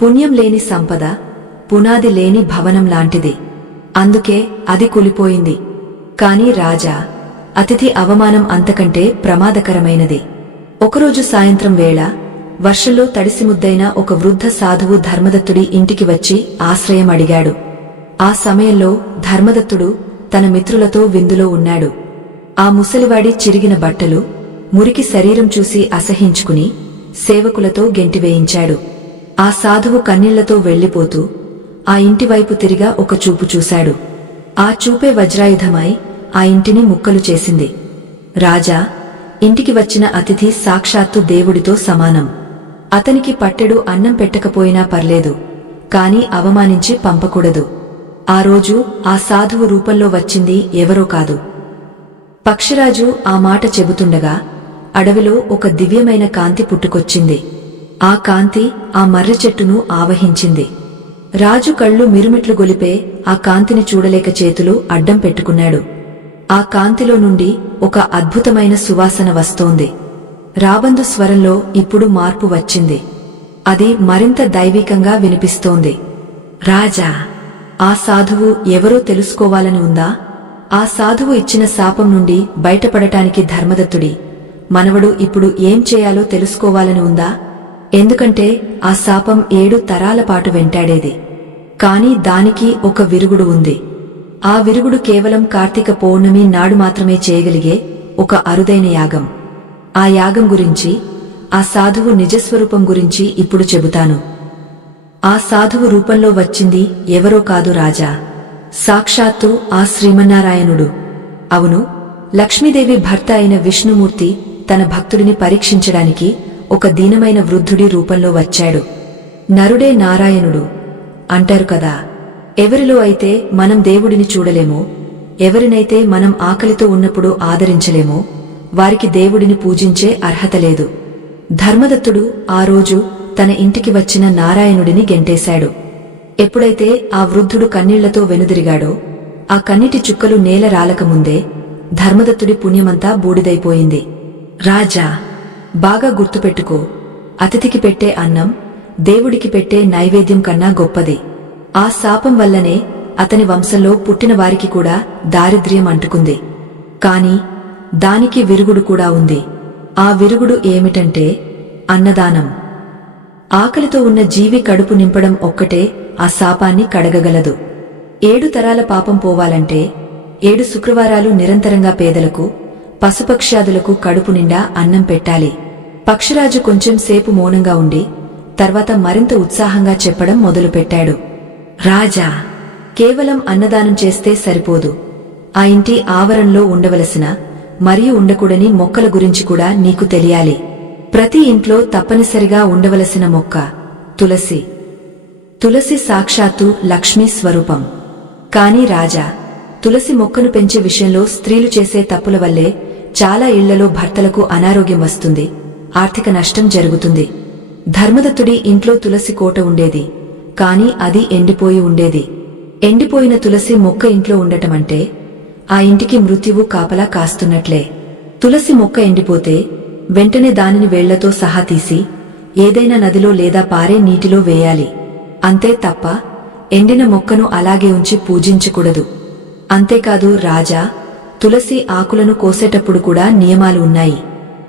పుణ్యం లేని సంపద పునాది లేని భవనం లాంటిది. అందుకే అది కూలిపోయింది. కాని రాజా, అతిథి అవమానం అంతకంటే ప్రమాదకరమైనది. ఒకరోజు సాయంత్రం వేళ వర్షంలో తడిసిముద్దైన ఒక వృద్ధ సాధువు ధర్మదత్తుడి ఇంటికి వచ్చి ఆశ్రయం అడిగాడు. ఆ సమయంలో ధర్మదత్తుడు తన మిత్రులతో విందులో ఉన్నాడు. ఆ ముసలివాడి చిరిగిన బట్టలు, మురికి శరీరం చూసి అసహించుకుని సేవకులతో గెంటివేయించాడు. ఆ సాధువు కన్నీళ్లతో వెళ్లిపోతూ ఆ ఇంటివైపు తిరిగా ఒక చూపు చూశాడు. ఆ చూపే వజ్రాయుధమై ఆ ఇంటిని ముక్కలు చేసింది. రాజా, ఇంటికి వచ్చిన అతిథి సాక్షాత్తు దేవుడితో సమానం. అతనికి పట్టెడు అన్నం పెట్టకపోయినా పర్లేదు, కాని అవమానించి పంపకూడదు. ఆ రోజు ఆ సాధువు రూపంలో వచ్చింది ఎవరో కాదు, పక్షిరాజు. ఆ మాట చెబుతుండగా అడవిలో ఒక దివ్యమైన కాంతి పుట్టుకొచ్చింది. ఆ కాంతి ఆ మర్రి చెట్టును ఆవహించింది. రాజు కళ్ళు మిరుమిట్లు గొలిపే ఆ కాంతిని చూడలేక చేతులు అడ్డం పెట్టుకున్నాడు. ఆ కాంతిలో నుండి ఒక అద్భుతమైన సువాసన వస్తోంది. రాబందు స్వరంలో ఇప్పుడు మార్పు వచ్చింది. అది మరింత దైవికంగా వినిపిస్తోంది. రాజా, ఆ సాధువు ఎవరో తెలుసుకోవాలని ఉందా? ఆ సాధువు ఇచ్చిన శాపం నుండి బయటపడటానికి ధర్మదత్తుడి మనవడు ఇప్పుడు ఏం చేయాలో తెలుసుకోవాలని ఉందా? ఎందుకంటే ఆ శాపం 7 తరాల పాటు వెంటాడేది. కాని దానికి ఒక విరుగుడు ఉంది. ఆ విరుగుడు కేవలం కార్తీక పౌర్ణమి నాడు మాత్రమే చేయగలిగే ఒక అరుదైన యాగం. ఆ యాగం గురించి, ఆ సాధువు నిజస్వరూపం గురించి ఇప్పుడు చెబుతాను. ఆ సాధువు రూపంలో వచ్చింది ఎవరో కాదు రాజా, సాక్షాత్తు ఆ శ్రీమన్నారాయణుడు. అవును, లక్ష్మీదేవి భర్త అయిన విష్ణుమూర్తి తన భక్తుడిని పరీక్షించడానికి ఒక దీనమైన వృద్ధుడి రూపంలో వచ్చాడు. నరుడే నారాయణుడు అంటారు కదా. ఎవరిలో అయితే మనం దేవుడిని చూడలేమో, ఎవరినైతే మనం ఆకలితో ఉన్నప్పుడు ఆదరించలేమో, వారికి దేవుడిని పూజించే అర్హత లేదు. ధర్మదత్తుడు ఆ రోజు తన ఇంటికి వచ్చిన నారాయణుడిని గెంటేశాడు. ఎప్పుడైతే ఆ వృద్ధుడు కన్నీళ్లతో వెనుదిరిగాడో, ఆ కన్నీటి చుక్కలు నేల రాలకముందే ధర్మదత్తుడి పుణ్యమంతా బూడిదైపోయింది. రాజా, బాగా గుర్తుపెట్టుకో, అతిథికి పెట్టే అన్నం దేవుడికి పెట్టే నైవేద్యం కన్నా గొప్పది. ఆ శాపం వల్లనే అతని వంశంలో పుట్టిన వారికి కూడా దారిద్ర్యం అంటుకుంది. కాని దానికి విరుగుడు కూడా ఉంది. ఆ విరుగుడు ఏమిటంటే అన్నదానం. ఆకలితో ఉన్న జీవి కడుపు నింపడం ఒక్కటే ఆ శాపాన్ని కడగగలదు. 7 తరాల పాపం పోవాలంటే 7 శుక్రవారాలు నిరంతరంగా పేదలకు, పశుపక్ష్యాదులకు కడుపు నిండా అన్నం పెట్టాలి. పక్షిరాజు కొంచెం సేపు మౌనంగా ఉండి తర్వాత మరింత ఉత్సాహంగా చెప్పడం మొదలుపెట్టాడు. రాజా, కేవలం అన్నదానం చేస్తే సరిపోదు. ఆ ఇంటి ఆవరణలో ఉండవలసిన మరియు ఉండకూడని మొక్కల గురించి కూడా నీకు తెలియాలి. ప్రతి ఇంట్లో తప్పనిసరిగా ఉండవలసిన మొక్క తులసి. తులసి సాక్షాత్తు లక్ష్మీ స్వరూపం. కాని రాజా, తులసి మొక్కను పెంచే విషయంలో స్త్రీలు చేసే తప్పుల వల్లే చాలా ఇళ్లలో భర్తలకు అనారోగ్యం వస్తుంది, ఆర్థిక నష్టం జరుగుతుంది. ధర్మదత్తుడి ఇంట్లో తులసి కోట ఉండేది, కాని అది ఎండిపోయి ఉండేది. ఎండిపోయిన తులసి మొక్క ఇంట్లో ఉండటమంటే ఆ ఇంటికి మృత్యువు కాపలా కాస్తున్నట్లే. తులసి మొక్క ఎండిపోతే వెంటనే దానిని వేళ్లతో సహా తీసి ఏదైనా నదిలో లేదా పారే నీటిలో వేయాలి. అంతే తప్ప ఎండిన మొక్కను అలాగే ఉంచి పూజించకూడదు. అంతేకాదు రాజా, తులసి ఆకులను కోసేటప్పుడు కూడా నియమాలు ఉన్నాయి.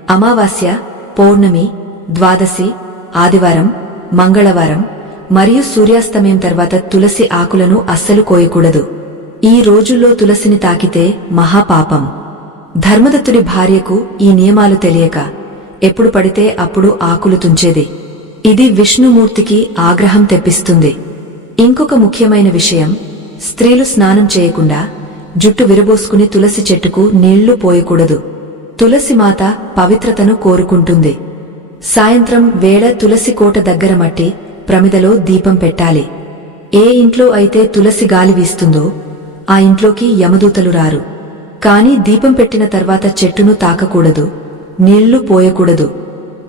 అమావాస్య, పౌర్ణమి, ద్వాదశి, ఆదివారం, మంగళవారం మరియు సూర్యాస్తమయం తర్వాత తులసి ఆకులను అస్సలు కోయకూడదు. ఈ రోజుల్లో తులసిని తాకితే మహాపాపం. ధర్మదత్తుడి భార్యకు ఈ నియమాలు తెలియక ఎప్పుడు పడితే అప్పుడు ఆకులు తుంచేది. ఇది విష్ణుమూర్తికి ఆగ్రహం తెప్పిస్తుంది. ఇంకొక ముఖ్యమైన విషయం, స్త్రీలు స్నానం చేయకుండా జుట్టు విరబోసుకుని తులసి చెట్టుకు నీళ్లు పోయకూడదు. తులసి మాత పవిత్రతను కోరుకుంటుంది. సాయంత్రం వేళ తులసి కోట దగ్గర మట్టి ప్రమిదలో దీపం పెట్టాలి. ఏ ఇంట్లో అయితే తులసి గాలి వీస్తుందో ఆ ఇంట్లోకి యమదూతలు రారు. కాని దీపం పెట్టిన తర్వాత చెట్టును తాకకూడదు, నీళ్లు పోయకూడదు.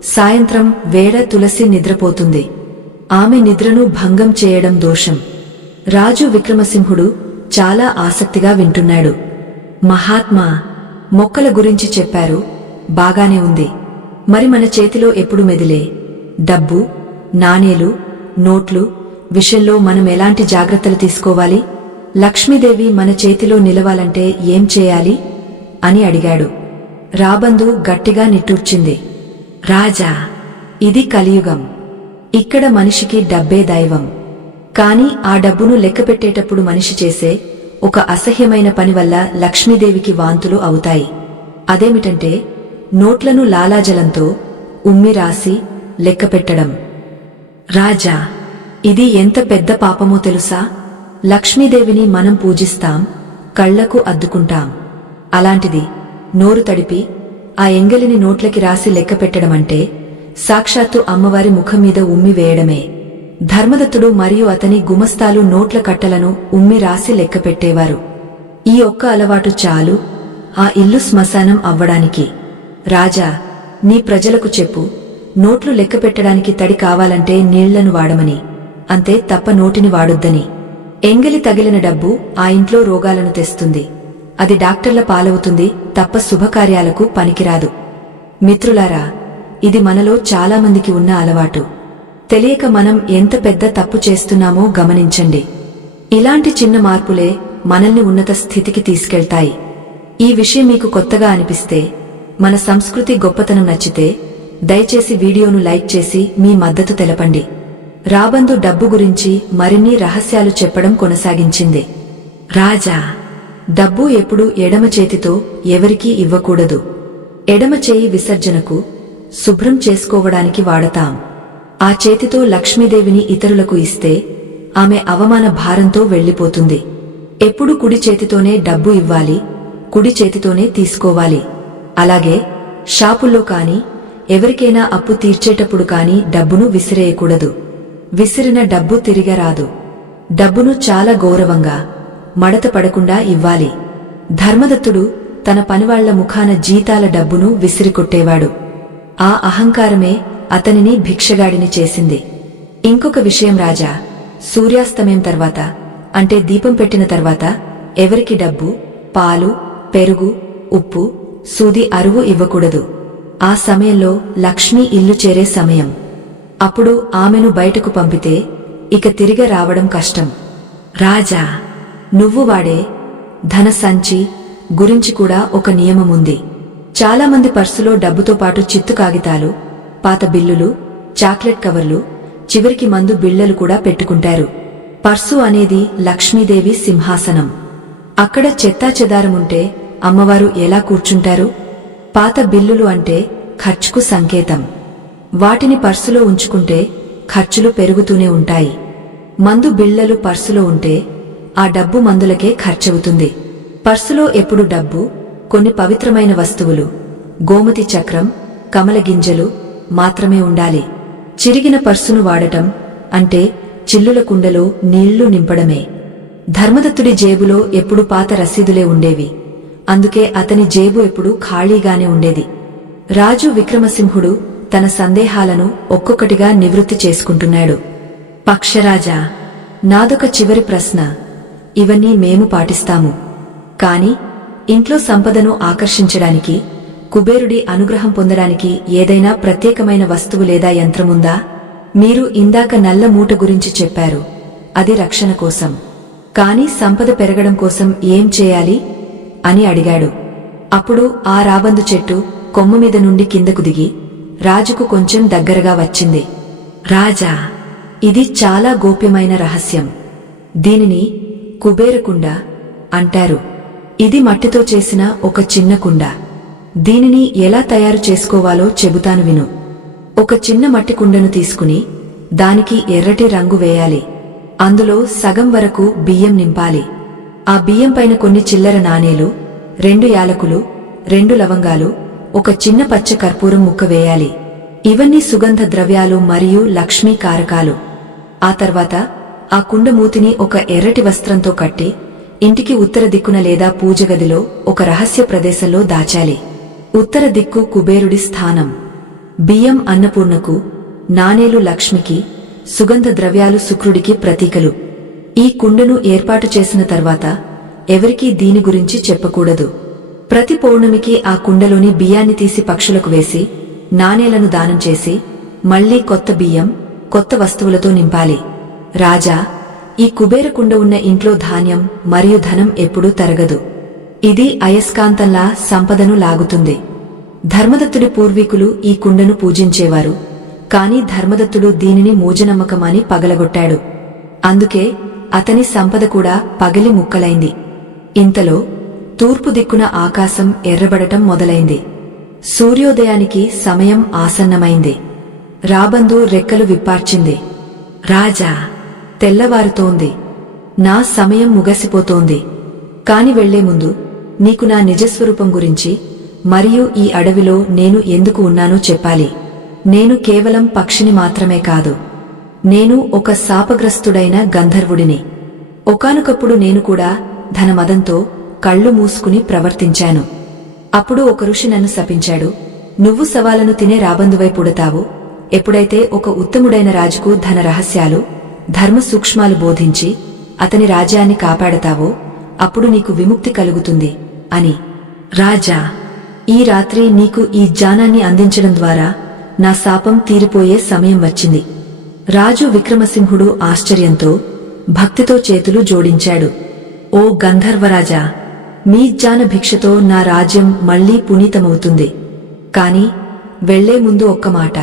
సాయంత్రం వేళ తులసి నిద్రపోతుంది. ఆమె నిద్రను భంగం చేయడం దోషం. రాజు విక్రమసింహుడు చాలా ఆసక్తిగా వింటున్నాడు. మహాత్మా, మొక్కల గురించి చెప్పారు, బాగానే ఉంది. మరి మన చేతిలో ఎప్పుడు మెదిలే డబ్బు, నాణేలు, నోట్లు విషయంలో మనం ఎలాంటి జాగ్రత్తలు తీసుకోవాలి? లక్ష్మీదేవి మన చేతిలో నిలవాలంటే ఏం చేయాలి అని అడిగాడు. రాబందు గట్టిగా నిట్టూర్చింది. రాజా, ఇది కలియుగం. ఇక్కడ మనిషికి డబ్బే దైవం. కాని ఆ డబ్బును లెక్కపెట్టేటప్పుడు మనిషి చేసే ఒక అసహ్యమైన పని వల్ల లక్ష్మీదేవికి వాంతులు అవుతాయి. అదేమిటంటే నోట్లను లాలాజలంతో ఉమ్మి రాసి లెక్కపెట్టడం. రాజా, ఇది ఎంత పెద్ద పాపమో తెలుసా? లక్ష్మీదేవిని మనం పూజిస్తాం, కళ్లకు అద్దుకుంటాం. అలాంటిది నోరు తడిపి ఆ ఎంగలిని నోట్లకి రాసి లెక్కపెట్టడమంటే సాక్షాత్తు అమ్మవారి ముఖం మీద ఉమ్మి వేయడమే. ధర్మదత్తుడు మరియు అతని గుమస్తాలు నోట్ల కట్టలను ఉమ్మి రాసి లెక్కపెట్టేవారు. ఈ ఒక్క అలవాటు చాలు ఆ ఇల్లు శ్మశానం అవ్వడానికి. రాజా, నీ ప్రజలకు చెప్పు, నోట్లు లెక్కపెట్టడానికి తడి కావాలంటే నీళ్లను వాడమని, అంతే తప్ప నోటిని వాడొద్దని. ఎంగలి తగిలిన డబ్బు ఆ ఇంట్లో రోగాలను తెస్తుంది. అది డాక్టర్ల పాలవుతుంది తప్ప శుభకార్యాలకు పనికిరాదు. మిత్రులారా, ఇది మనలో చాలామందికి ఉన్న అలవాటు. తెలియక మనం ఎంత పెద్ద తప్పు చేస్తున్నామో గమనించండి. ఇలాంటి చిన్న మార్పులే మనల్ని ఉన్నత స్థితికి తీసుకెళ్తాయి. ఈ విషయం మీకు కొత్తగా అనిపిస్తే, మన సంస్కృతి గొప్పతనం నచ్చితే దయచేసి వీడియోను లైక్ చేసి మీ మద్దతు తెలపండి. రాబందు డబ్బు గురించి మరిన్ని రహస్యాలు చెప్పడం కొనసాగించింది. రాజా, డబ్బు ఎప్పుడూ ఎడమ చేతితో ఎవరికీ ఇవ్వకూడదు. ఎడమ చేయి విసర్జనకు, శుభ్రం చేసుకోవడానికి వాడతాం. ఆ చేతితో లక్ష్మీదేవిని ఇతరులకు ఇస్తే ఆమె అవమాన భారంతో వెళ్లిపోతుంది. ఎప్పుడు కుడి చేతితోనే డబ్బు ఇవ్వాలి, కుడి చేతితోనే తీసుకోవాలి. అలాగే షాపుల్లో కాని ఎవరికైనా అప్పు తీర్చేటప్పుడు కాని డబ్బును విసిరేయకూడదు. విసిరిన డబ్బు తిరిగరాదు. డబ్బును చాలా గౌరవంగా, మడత పడకుండా ఇవ్వాలి. ధర్మదత్తుడు తన పనివాళ్ల ముఖాన జీతాల డబ్బును విసిరికొట్టేవాడు. ఆ అహంకారమే అతనిని భిక్షగాడిని చేసింది. ఇంకొక విషయం రాజా, సూర్యాస్తమయం తర్వాత అంటే దీపం పెట్టిన తర్వాత ఎవరికి డబ్బు, పాలు, పెరుగు, ఉప్పు, సూది అరువు ఇవ్వకూడదు. ఆ సమయంలో లక్ష్మి ఇల్లు చేరే సమయం. అప్పుడు ఆమెను బయటకు పంపితే ఇక తిరిగి రావడం కష్టం. రాజా, నువ్వు వాడే ధన సంచి గురించి కూడా ఒక నియమముంది. చాలామంది పర్సులో డబ్బుతో పాటు చిత్తు కాగితాలు, పాత బిల్లులు, చాక్లెట్ కవర్లు, చివరికి మందు బిళ్లలు కూడా పెట్టుకుంటారు. పర్సు అనేది లక్ష్మీదేవి సింహాసనం. అక్కడ చెత్తాచెదారముంటే అమ్మవారు ఎలా కూర్చుంటారు? పాత బిల్లులు అంటే ఖర్చుకు సంకేతం. వాటిని పర్సులో ఉంచుకుంటే ఖర్చులు పెరుగుతూనే ఉంటాయి. మందు బిళ్లలు పర్సులో ఉంటే ఆ డబ్బు మందులకే ఖర్చవుతుంది. పర్సులో ఎప్పుడు డబ్బు, కొన్ని పవిత్రమైన వస్తువులు, గోమతి చక్రం, కమల గింజలు మాత్రమే ఉండాలి. చిరిగిన పర్సును వాడటం అంటే చిల్లుల కుండలో నీళ్లు నింపడమే. ధర్మదత్తుడి జేబులో ఎప్పుడు పాత రసీదులే ఉండేవి. అందుకే అతని జేబు ఎప్పుడూ ఖాళీగానే ఉండేది. రాజు విక్రమసింహుడు తన సందేహాలను ఒక్కొక్కటిగా నివృత్తి చేసుకుంటున్నాడు. పక్షరాజా, నాదొక చివరి ప్రశ్న. ఇవన్నీ మేము పాటిస్తాము. కాని ఇంట్లో సంపదను ఆకర్షించడానికి, కుబేరుడి అనుగ్రహం పొందడానికి ఏదైనా ప్రత్యేకమైన వస్తువు లేదా యంత్రముందా? మీరు ఇందాక నల్ల మూట గురించి చెప్పారు, అది రక్షణ కోసం. కాని సంపద పెరగడం కోసం ఏం చేయాలి అని అడిగాడు. అప్పుడు ఆ రాబందు చెట్టు కొమ్మ మీద నుండి కిందకు దిగి రాజుకు కొంచెం దగ్గరగా వచ్చింది. రాజా, ఇది చాలా గోప్యమైన రహస్యం. దీనిని కుబేరకుండ అంటారు. ఇది మట్టితో చేసిన ఒక చిన్న కుండ. దీనిని ఎలా తయారు చేసుకోవాలో చెబుతాను విను. ఒక చిన్న మట్టి కుండను తీసుకుని దానికి ఎర్రటి రంగు వేయాలి. అందులో సగం వరకు బియ్యం నింపాలి. ఆ బియ్యం పైన కొన్ని చిల్లర నాణేలు, 2 యాలకులు, 2 లవంగాలు, ఒక చిన్న పచ్చ కర్పూరం ముక్క వేయాలి. ఇవన్నీ సుగంధ ద్రవ్యాలు మరియు లక్ష్మీ కారకాలు. ఆ తర్వాత ఆ కుండ మూతిని ఒక ఎర్రటి వస్త్రంతో కట్టి ఇంటికి ఉత్తర దిక్కున లేదా పూజగదిలో ఒక రహస్య ప్రదేశంలో దాచాలి. ఉత్తర దిక్కు కుబేరుడి స్థానం. బియ్యం అన్నపూర్ణకు, నాణేలు లక్ష్మికి, సుగంధ ద్రవ్యాలు శుక్రుడికి ప్రతీకలు. ఈ కుండను ఏర్పాటు చేసిన తర్వాత ఎవరికీ దీని గురించి చెప్పకూడదు. ప్రతి పౌర్ణమికి ఆ కుండలోని బియ్యాన్ని తీసి పక్షులకు వేసి నాణేలను దానం చేసి మళ్లీ కొత్త బియ్యం, కొత్త వస్తువులతో నింపాలి. రాజా, ఈ కుబేర కుండ ఉన్న ఇంట్లో ధాన్యం మరియు ధనం ఎప్పుడూ తరగదు. ఇది అయస్కాంతంలా సంపదను లాగుతుంది. ధర్మదత్తుడి పూర్వీకులు ఈ కుండను పూజించేవారు. కాని ధర్మదత్తుడు దీనిని మూఢనమ్మకమని పగలగొట్టాడు. అందుకే అతని సంపద కూడా పగిలి ముక్కలైంది. ఇంతలో తూర్పు దిక్కున ఆకాశం ఎర్రబడటం మొదలైంది. సూర్యోదయానికి సమయం ఆసన్నమైంది. రాబందు రెక్కలు విప్పార్చింది. రాజా, తెల్లవారుతోంది. నా సమయం ముగసిపోతోంది. కాని వెళ్లే ముందు నీకు నా నిజస్వరూపం గురించి మరియు ఈ అడవిలో నేను ఎందుకు ఉన్నానో చెప్పాలి. నేను కేవలం పక్షిని మాత్రమే కాదు. నేను ఒక శాపగ్రస్తుడైన గంధర్వుడిని. ఒకానొకప్పుడు నేను కూడా ధనమదంతో కళ్ళు మూసుకుని ప్రవర్తించాను. అప్పుడు ఒక ఋషి నన్ను శపించాడు. నువ్వు సవాలను తినే రాబందువై పుడతావు. ఎప్పుడైతే ఒక ఉత్తముడైన రాజుకు ధన రహస్యాలు, ధర్మ సూక్ష్మాలు బోధించి అతని రాజ్యాన్ని కాపాడతావో అప్పుడు నీకు విముక్తి కలుగుతుంది అని. రాజా, ఈ రాత్రి నీకు ఈ జ్ఞానాన్ని అందించడం ద్వారా నా శాపం తీరిపోయే సమయం వచ్చింది. రాజు విక్రమసింహుడు ఆశ్చర్యంతో, భక్తితో చేతులు జోడించాడు. ఓ గంధర్వరాజా, మీ జ్ఞాన భిక్షతో నా రాజ్యం మళ్లీ పునీతమవుతుంది. కాని వెళ్లే ముందు ఒక్క మాట.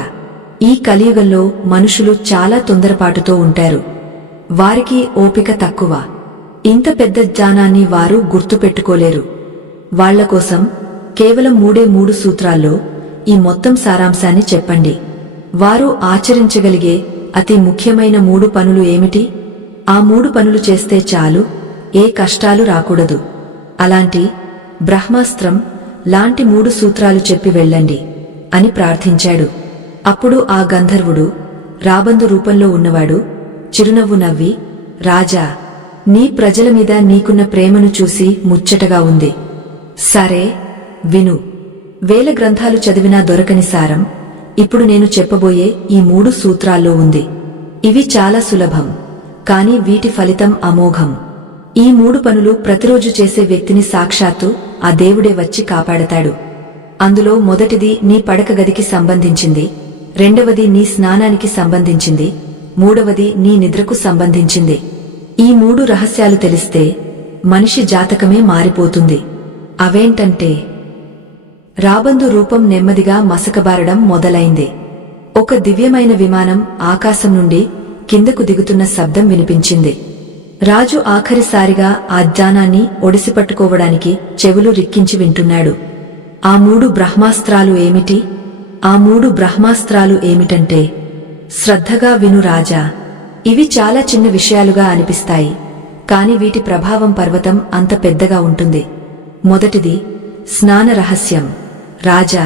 ఈ కలియుగంలో మనుషులు చాలా తొందరపాటుతో ఉంటారు. వారికి ఓపిక తక్కువ. ఇంత పెద్ద జ్ఞానాన్ని వారు గుర్తుపెట్టుకోలేరు. వాళ్లకోసం కేవలం 3 సూత్రాల్లో ఈ మొత్తం సారాంశాన్ని చెప్పండి. వారు ఆచరించగలిగే అతి ముఖ్యమైన 3 పనులు ఏమిటి? ఆ 3 పనులు చేస్తే చాలు, ఏ కష్టాలు రాకూడదు. అలాంటి బ్రహ్మాస్త్రం లాంటి 3 సూత్రాలు చెప్పి వెళ్ళండి అని ప్రార్థించాడు. అప్పుడు ఆ గంధర్వుడు, రాబందు రూపంలో ఉన్నవాడు, చిరునవ్వు నవ్వి, రాజా, నీ ప్రజల మీద నీకున్న ప్రేమను చూసి ముచ్చటగా ఉంది. సరే, విను. వేల గ్రంథాలు చదివినా దొరకని సారం ఇప్పుడు నేను చెప్పబోయే ఈ 3 సూత్రాల్లో ఉంది. ఇవి చాలా సులభం, కాని వీటి ఫలితం అమోఘం. ఈ 3 పనులు ప్రతిరోజు చేసే వ్యక్తిని సాక్షాత్తు ఆ దేవుడే వచ్చి కాపాడతాడు. అందులో మొదటిది నీ పడక గదికి సంబంధించింది, రెండవది నీ స్నానానికి సంబంధించింది, మూడవది నీ నిద్రకు సంబంధించింది. ఈ 3 రహస్యాలు తెలిస్తే మనిషి జాతకమే మారిపోతుంది. అవేంటంటే, రాబందు రూపం నెమ్మదిగా మసకబారడం మొదలైంది. ఒక దివ్యమైన విమానం ఆకాశం నుండి కిందకు దిగుతున్న శబ్దం వినిపించింది. రాజు ఆఖరిసారిగా ఆ జ్ఞానాన్ని ఒడిసిపట్టుకోవడానికి చెవులు రిక్కించి వింటున్నాడు. ఆ 3 బ్రహ్మాస్త్రాలు ఏమిటి? ఆ 3 బ్రహ్మాస్త్రాలు ఏమిటంటే, శ్రద్ధగా విను రాజా. ఇవి చాలా చిన్న విషయాలుగా అనిపిస్తాయి, కాని వీటి ప్రభావం పర్వతం అంత పెద్దగా ఉంటుంది. మొదటిది స్నాన రహస్యం. రాజా,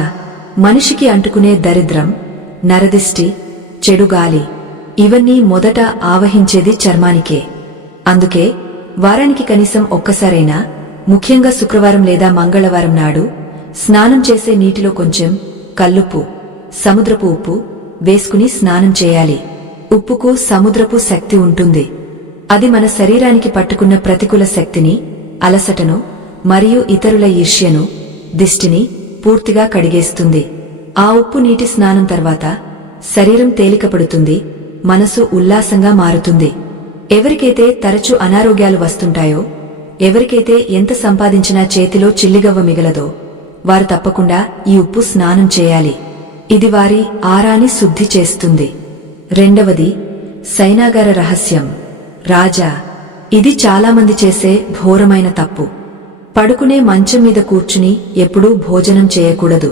మనిషికి అంటుకునే దరిద్రం, నరదిష్టి, చెడుగాలి ఇవన్నీ మొదట ఆవహించేది చర్మానికే. అందుకే వారానికి కనీసం ఒక్కసారైనా, ముఖ్యంగా శుక్రవారం లేదా మంగళవారం నాడు స్నానం చేసే నీటిలో కొంచెం కల్లుప్పు, సముద్రపు ఉప్పు వేసుకుని స్నానం చేయాలి. ఉప్పుకు సముద్రపు శక్తి ఉంటుంది. అది మన శరీరానికి పట్టుకున్న ప్రతికూల శక్తిని, అలసటను మరియు ఇతరుల ఈర్ష్యను, దిష్టిని పూర్తిగా కడిగేస్తుంది. ఆ ఉప్పు నీటి స్నానం తర్వాత శరీరం తేలికపడుతుంది, మనసు ఉల్లాసంగా మారుతుంది. ఎవరికైతే తరచూ అనారోగ్యాలు వస్తుంటాయో, ఎవరికైతే ఎంత సంపాదించినా చేతిలో చిల్లిగవ్వ మిగలదో, వారు తప్పకుండా ఈ ఉప్పు స్నానం చేయాలి. ఇది వారి ఆరాని శుద్ధి చేస్తుంది. రెండవది శయనాగార రహస్యం. రాజా, ఇది చాలామంది చేసే ఘోరమైన తప్పు. పడుకునే మంచం మీద కూర్చుని ఎప్పుడూ భోజనం చేయకూడదు.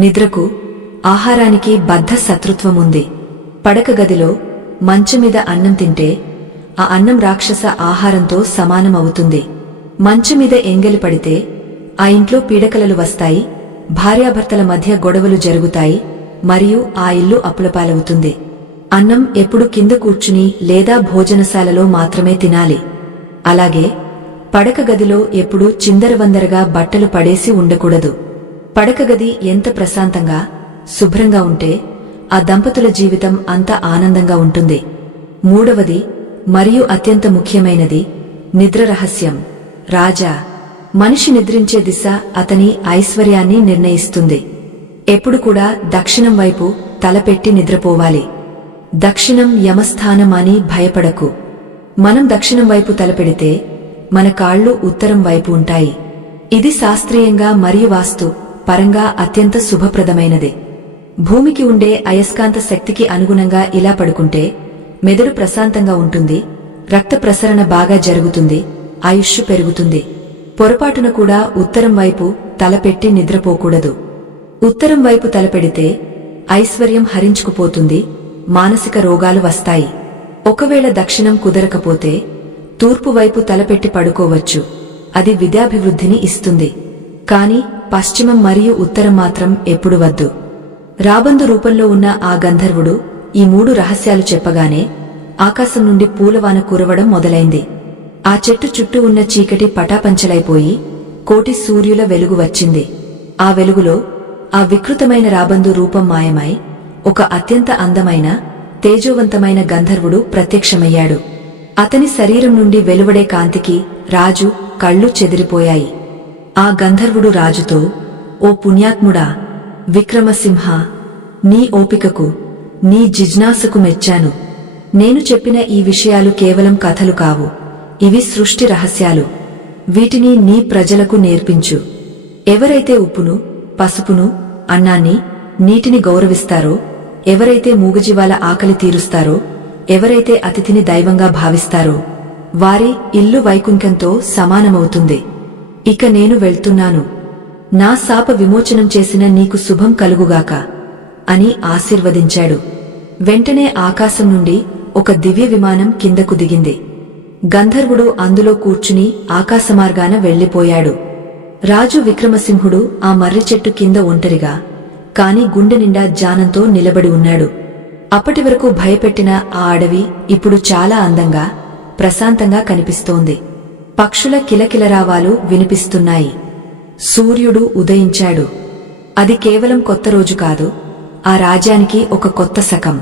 నిద్రకు ఆహారానికి బద్ధ శత్రుత్వముంది. పడక గదిలో మంచమీద అన్నం తింటే ఆ అన్నం రాక్షస ఆహారంతో సమానమవుతుంది. మంచమీద ఎంగలి పడితే ఆ ఇంట్లో పీడకలలు వస్తాయి, భార్యాభర్తల మధ్య గొడవలు జరుగుతాయి, మరియు ఆ ఇల్లు అప్పులపాలవుతుంది. అన్నం ఎప్పుడు కింద కూర్చుని లేదా భోజనశాలలో మాత్రమే తినాలి. అలాగే పడక గదిలో ఎప్పుడూ చిందరవందరగా బట్టలు పడేసి ఉండకూడదు. పడక గది ఎంత ప్రశాంతంగా, శుభ్రంగా ఉంటే ఆ దంపతుల జీవితం అంత ఆనందంగా ఉంటుంది. మూడవది మరియు అత్యంత ముఖ్యమైనది నిద్ర రహస్యం. రాజా మనిషి నిద్రించే దిశ అతని ఐశ్వర్యాన్ని నిర్ణయిస్తుంది. ఎప్పుడు కూడా దక్షిణం వైపు తలపెట్టి నిద్రపోవాలి. దక్షిణం యమస్థానం అని భయపడకు. మనం దక్షిణం వైపు తలపెడితే మన కాళ్ళు ఉత్తరం వైపు ఉంటాయి. ఇది శాస్త్రీయంగా మరియు వాస్తు పరంగా అత్యంత శుభప్రదమైనది. భూమికి ఉండే అయస్కాంత శక్తికి అనుగుణంగా ఇలా పడుకుంటే మెదడు ప్రశాంతంగా ఉంటుంది, రక్త ప్రసరణ బాగా జరుగుతుంది, ఆయుష్ పెరుగుతుంది. పొరపాటున కూడా ఉత్తరం వైపు తలపెట్టి నిద్రపోకూడదు. ఉత్తరం వైపు తలపెడితే ఐశ్వర్యం హరించుకుపోతుంది, మానసిక రోగాలు వస్తాయి. ఒకవేళ దక్షిణం కుదరకపోతే తూర్పు వైపు తలపెట్టి పడుకోవచ్చు, అది విద్యాభివృద్ధిని ఇస్తుంది. కాని పశ్చిమం మరియు ఉత్తరం మాత్రం ఎప్పుడు వద్దు. రాబందు రూపంలో ఉన్న ఆ గంధర్వుడు ఈ 3 రహస్యాలు చెప్పగానే ఆకాశం నుండి పూలవాన కురవడం మొదలైంది. ఆ చెట్టు చుట్టూ ఉన్న చీకటి పటాపంచలైపోయి కోటి సూర్యుల వెలుగు వచ్చింది. ఆ వెలుగులో ఆ వికృతమైన రాబందు రూపం మాయమై ఒక అత్యంత అందమైన, తేజోవంతమైన గంధర్వుడు ప్రత్యక్షమయ్యాడు. అతని శరీరం నుండి వెలువడే కాంతికి రాజు కళ్ళు చెదిరిపోయాయి. ఆ గంధర్వుడు రాజుతో, ఓ పుణ్యాత్ముడా, విక్రమసింహ, నీ ఓపికకు, నీ జిజ్ఞాసకు మెచ్చాను. నేను చెప్పిన ఈ విషయాలు కేవలం కథలు కావు, ఇవి సృష్టి రహస్యాలు. వీటిని నీ ప్రజలకు నేర్పించు. ఎవరైతే ఉప్పును, పసుపును, అన్నాన్ని, నీటిని గౌరవిస్తారో, ఎవరైతే మూగజీవాల ఆకలి తీరుస్తారో, ఎవరైతే అతిథిని దైవంగా భావిస్తారో వారి ఇల్లు వైకుంఠంతో సమానమవుతుంది. ఇక నేను వెళ్తున్నాను. నా శాప విమోచనం చేసిన నీకు శుభం కలుగుగాక అని ఆశీర్వదించాడు. వెంటనే ఆకాశం నుండి ఒక దివ్య విమానం కిందకు దిగింది. గంధర్వుడు అందులో కూర్చుని ఆకాశమార్గాన వెళ్లిపోయాడు. రాజు విక్రమసింహుడు ఆ మర్రి చెట్టు కింద ఒంటరిగా, కాని గుండె నిండా జానంతో నిలబడి ఉన్నాడు. అప్పటి వరకు భయపెట్టిన ఆ అడవి ఇప్పుడు చాలా అందంగా, ప్రశాంతంగా కనిపిస్తోంది. పక్షుల కిలకిలరావాలు వినిపిస్తున్నాయి. సూర్యుడు ఉదయించాడు. అది కేవలం కొత్త రోజు కాదు, ఆ రాజ్యానికి ఒక కొత్త శకం.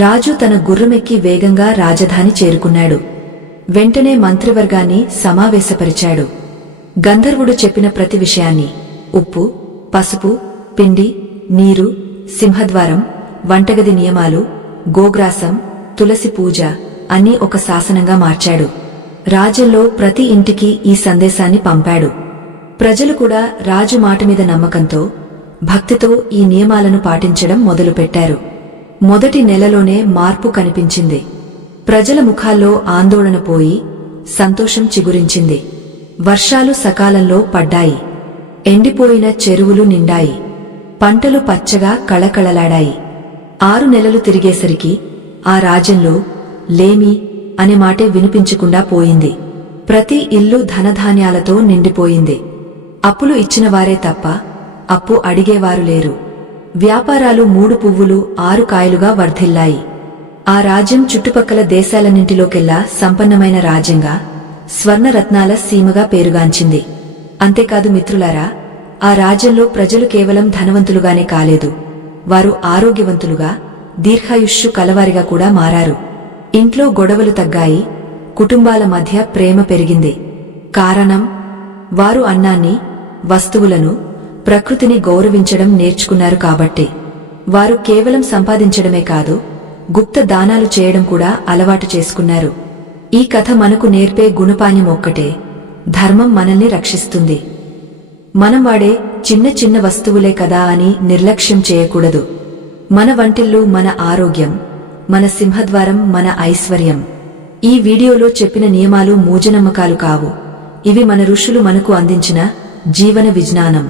రాజు తన గుర్రమెక్కి వేగంగా రాజధాని చేరుకున్నాడు. వెంటనే మంత్రివర్గాన్ని సమావేశపరిచాడు. గంధర్వుడు చెప్పిన ప్రతి విషయాన్ని, ఉప్పు, పసుపు, పిండి, నీరు, సింహద్వారం, వంటగది నియమాలు, గోగ్రాసం, తులసి పూజ అన్నీ ఒక శాసనంగా మార్చాడు. రాజ్యంలో ప్రతి ఇంటికి ఈ సందేశాన్ని పంపాడు. ప్రజలు కూడా రాజు మాట మీద నమ్మకంతో, భక్తితో ఈ నియమాలను పాటించడం మొదలుపెట్టారు. మొదటి నెలలోనే మార్పు కనిపించింది. ప్రజల ముఖాల్లో ఆందోళన పోయి సంతోషం చిగురించింది. వర్షాలు సకాలంలో పడ్డాయి. ఎండిపోయిన చెరువులు నిండాయి. పంటలు పచ్చగా కళకళలాడాయి. 6 నెలలు తిరిగేసరికి ఆ రాజ్యంలో లేమి అనే మాటే వినిపించకుండా పోయింది. ప్రతి ఇల్లు ధనధాన్యాలతో నిండిపోయింది. అప్పులు ఇచ్చినవారే తప్ప అప్పు అడిగేవారు లేరు. వ్యాపారాలు 3 పువ్వులు 6 కాయలుగా వర్ధిల్లాయి. ఆ రాజ్యం చుట్టుపక్కల దేశాలన్నింటిలోకెల్లా సంపన్నమైన రాజ్యంగా, స్వర్ణరత్నాల సీమగా పేరుగాంచింది. అంతేకాదు మిత్రులారా, ఆ రాజ్యంలో ప్రజలు కేవలం ధనవంతులుగానే కాలేదు, వారు ఆరోగ్యవంతులుగా, దీర్ఘాయుష్షు కలవారిగా కూడా మారారు. ఇంట్లో గొడవలు తగ్గాయి, కుటుంబాల మధ్య ప్రేమ పెరిగింది. కారణం, వారు అన్నాన్ని, వస్తువులను, ప్రకృతిని గౌరవించడం నేర్చుకున్నారు కాబట్టి. వారు కేవలం సంపాదించడమే కాదు, గుప్త దానాలు చేయడం కూడా అలవాటు చేసుకున్నారు. ఈ కథ మనకు నేర్పే గుణపాఠం ఒక్కటే: ధర్మం మనల్ని రక్షిస్తుంది. మనం వాడే చిన్న చిన్న వస్తువులే కదా అని నిర్లక్ష్యం చేయకూడదు. మన వంటిల్లు మన ఆరోగ్యం, మన సింహద్వారం మన ఐశ్వర్యం. ఈ వీడియోలో చెప్పిన నియమాలు మూఢనమ్మకాలు కావు, ఇవి మన ఋషులు మనకు అందించిన జీవన విజ్ఞానం.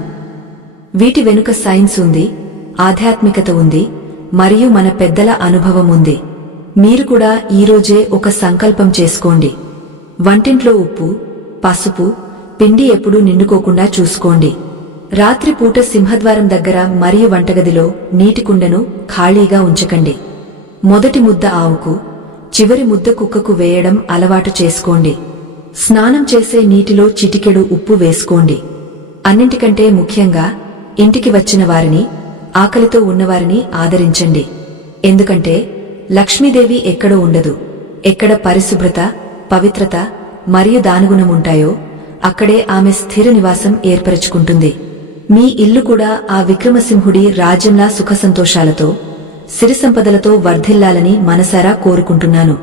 వీటి వెనుక సైన్స్ ఉంది, ఆధ్యాత్మికత ఉంది మరియు మన పెద్దల అనుభవం ఉంది. మీరు కూడా ఈరోజే ఒక సంకల్పం చేసుకోండి. వంటింట్లో ఉప్పు, పసుపు, పిండి ఎప్పుడూ నిండుకోకుండా చూసుకోండి. రాత్రిపూట సింహద్వారం దగ్గర మరియు వంటగదిలో నీటి కుండను ఖాళీగా ఉంచకండి. మొదటి ముద్ద ఆవుకు, చివరి ముద్ద కుక్కకు వేయడం అలవాటు చేసుకోండి. స్నానం చేసే నీటిలో చిటికెడు ఉప్పు వేసుకోండి. అన్నింటికంటే ముఖ్యంగా ఇంటికి వచ్చిన వారిని, ఆకలితో ఉన్నవారిని ఆదరించండి. ఎందుకంటే లక్ష్మీదేవి ఎక్కడో ఉండదు. ఎక్కడ పరిశుభ్రత, పవిత్రత మరియు దానగుణముంటాయో అక్కడే ఆమె స్థిర నివాసం ఏర్పరచుకుంటుంది. మీ ఇల్లు కూడా ఆ విక్రమసింహుడి రాజ్యంలా సుఖసంతోషాలతో, సిరిసంపదలతో వర్ధిల్లాలని మనసారా కోరుకుంటున్నాను.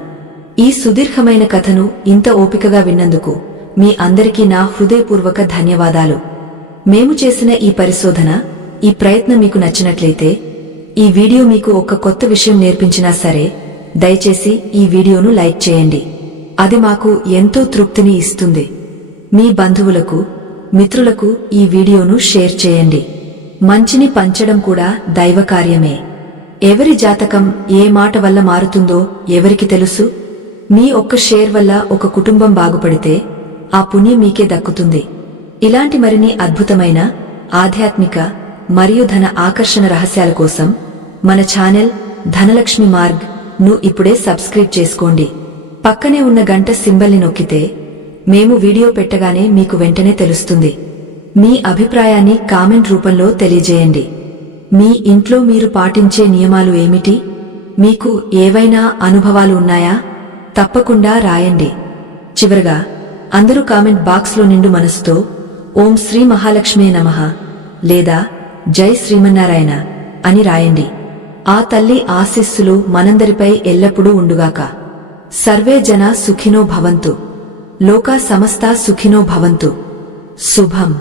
ఈ సుదీర్ఘమైన కథను ఇంత ఓపికగా విన్నందుకు మీ అందరికీ నా హృదయపూర్వక ధన్యవాదాలు. మేము చేసిన ఈ పరిశోధన, ఈ ప్రయత్నం మీకు నచ్చినట్లయితే, ఈ వీడియో మీకు ఒక కొత్త విషయం నేర్పించినా సరే, దయచేసి ఈ వీడియోను లైక్ చేయండి. అది మాకు ఎంతో తృప్తిని ఇస్తుంది. మీ బంధువులకు, మిత్రులకు ఈ వీడియోను షేర్ చేయండి. మంచిని పంచడం కూడా దైవకార్యమే. ఎవరి జాతకం ఏ మాట వల్ల మారుతుందో ఎవరికి తెలుసు? మీ ఒక్క షేర్ వల్ల ఒక కుటుంబం బాగుపడితే ఆ పుణ్యం మీకే దక్కుతుంది. ఇలాంటి మరిన్ని అద్భుతమైన ఆధ్యాత్మిక మరియు ధన ఆకర్షణ రహస్యాల కోసం మన ఛానల్ ధనలక్ష్మి మార్గ్ ను ఇప్పుడే సబ్స్క్రైబ్ చేసుకోండి. పక్కనే ఉన్న గంట సింబల్ని నొక్కితే మేము వీడియో పెట్టగానే మీకు వెంటనే తెలుస్తుంది. మీ అభిప్రాయాన్ని కామెంట్ రూపంలో తెలియజేయండి. మీ ఇంట్లో మీరు పాటించే నియమాలు ఏమిటి? మీకు ఏవైనా అనుభవాలు ఉన్నాయా? తప్పకుండా రాయండి. చివరగా అందరూ కామెంట్ బాక్స్లో నిండు మనసుతో ఓం శ్రీ మహాలక్ష్మే నమః లేదా జై శ్రీమన్నారాయణ అని రాయండి. ఆ తల్లి ఆశీస్సులు మనందరిపై ఎల్లప్పుడూ ఉండుగాక. సర్వే జనా సుఖినో భవంతు. లోకా సమస్తా సుఖినో భవంతు. శుభం.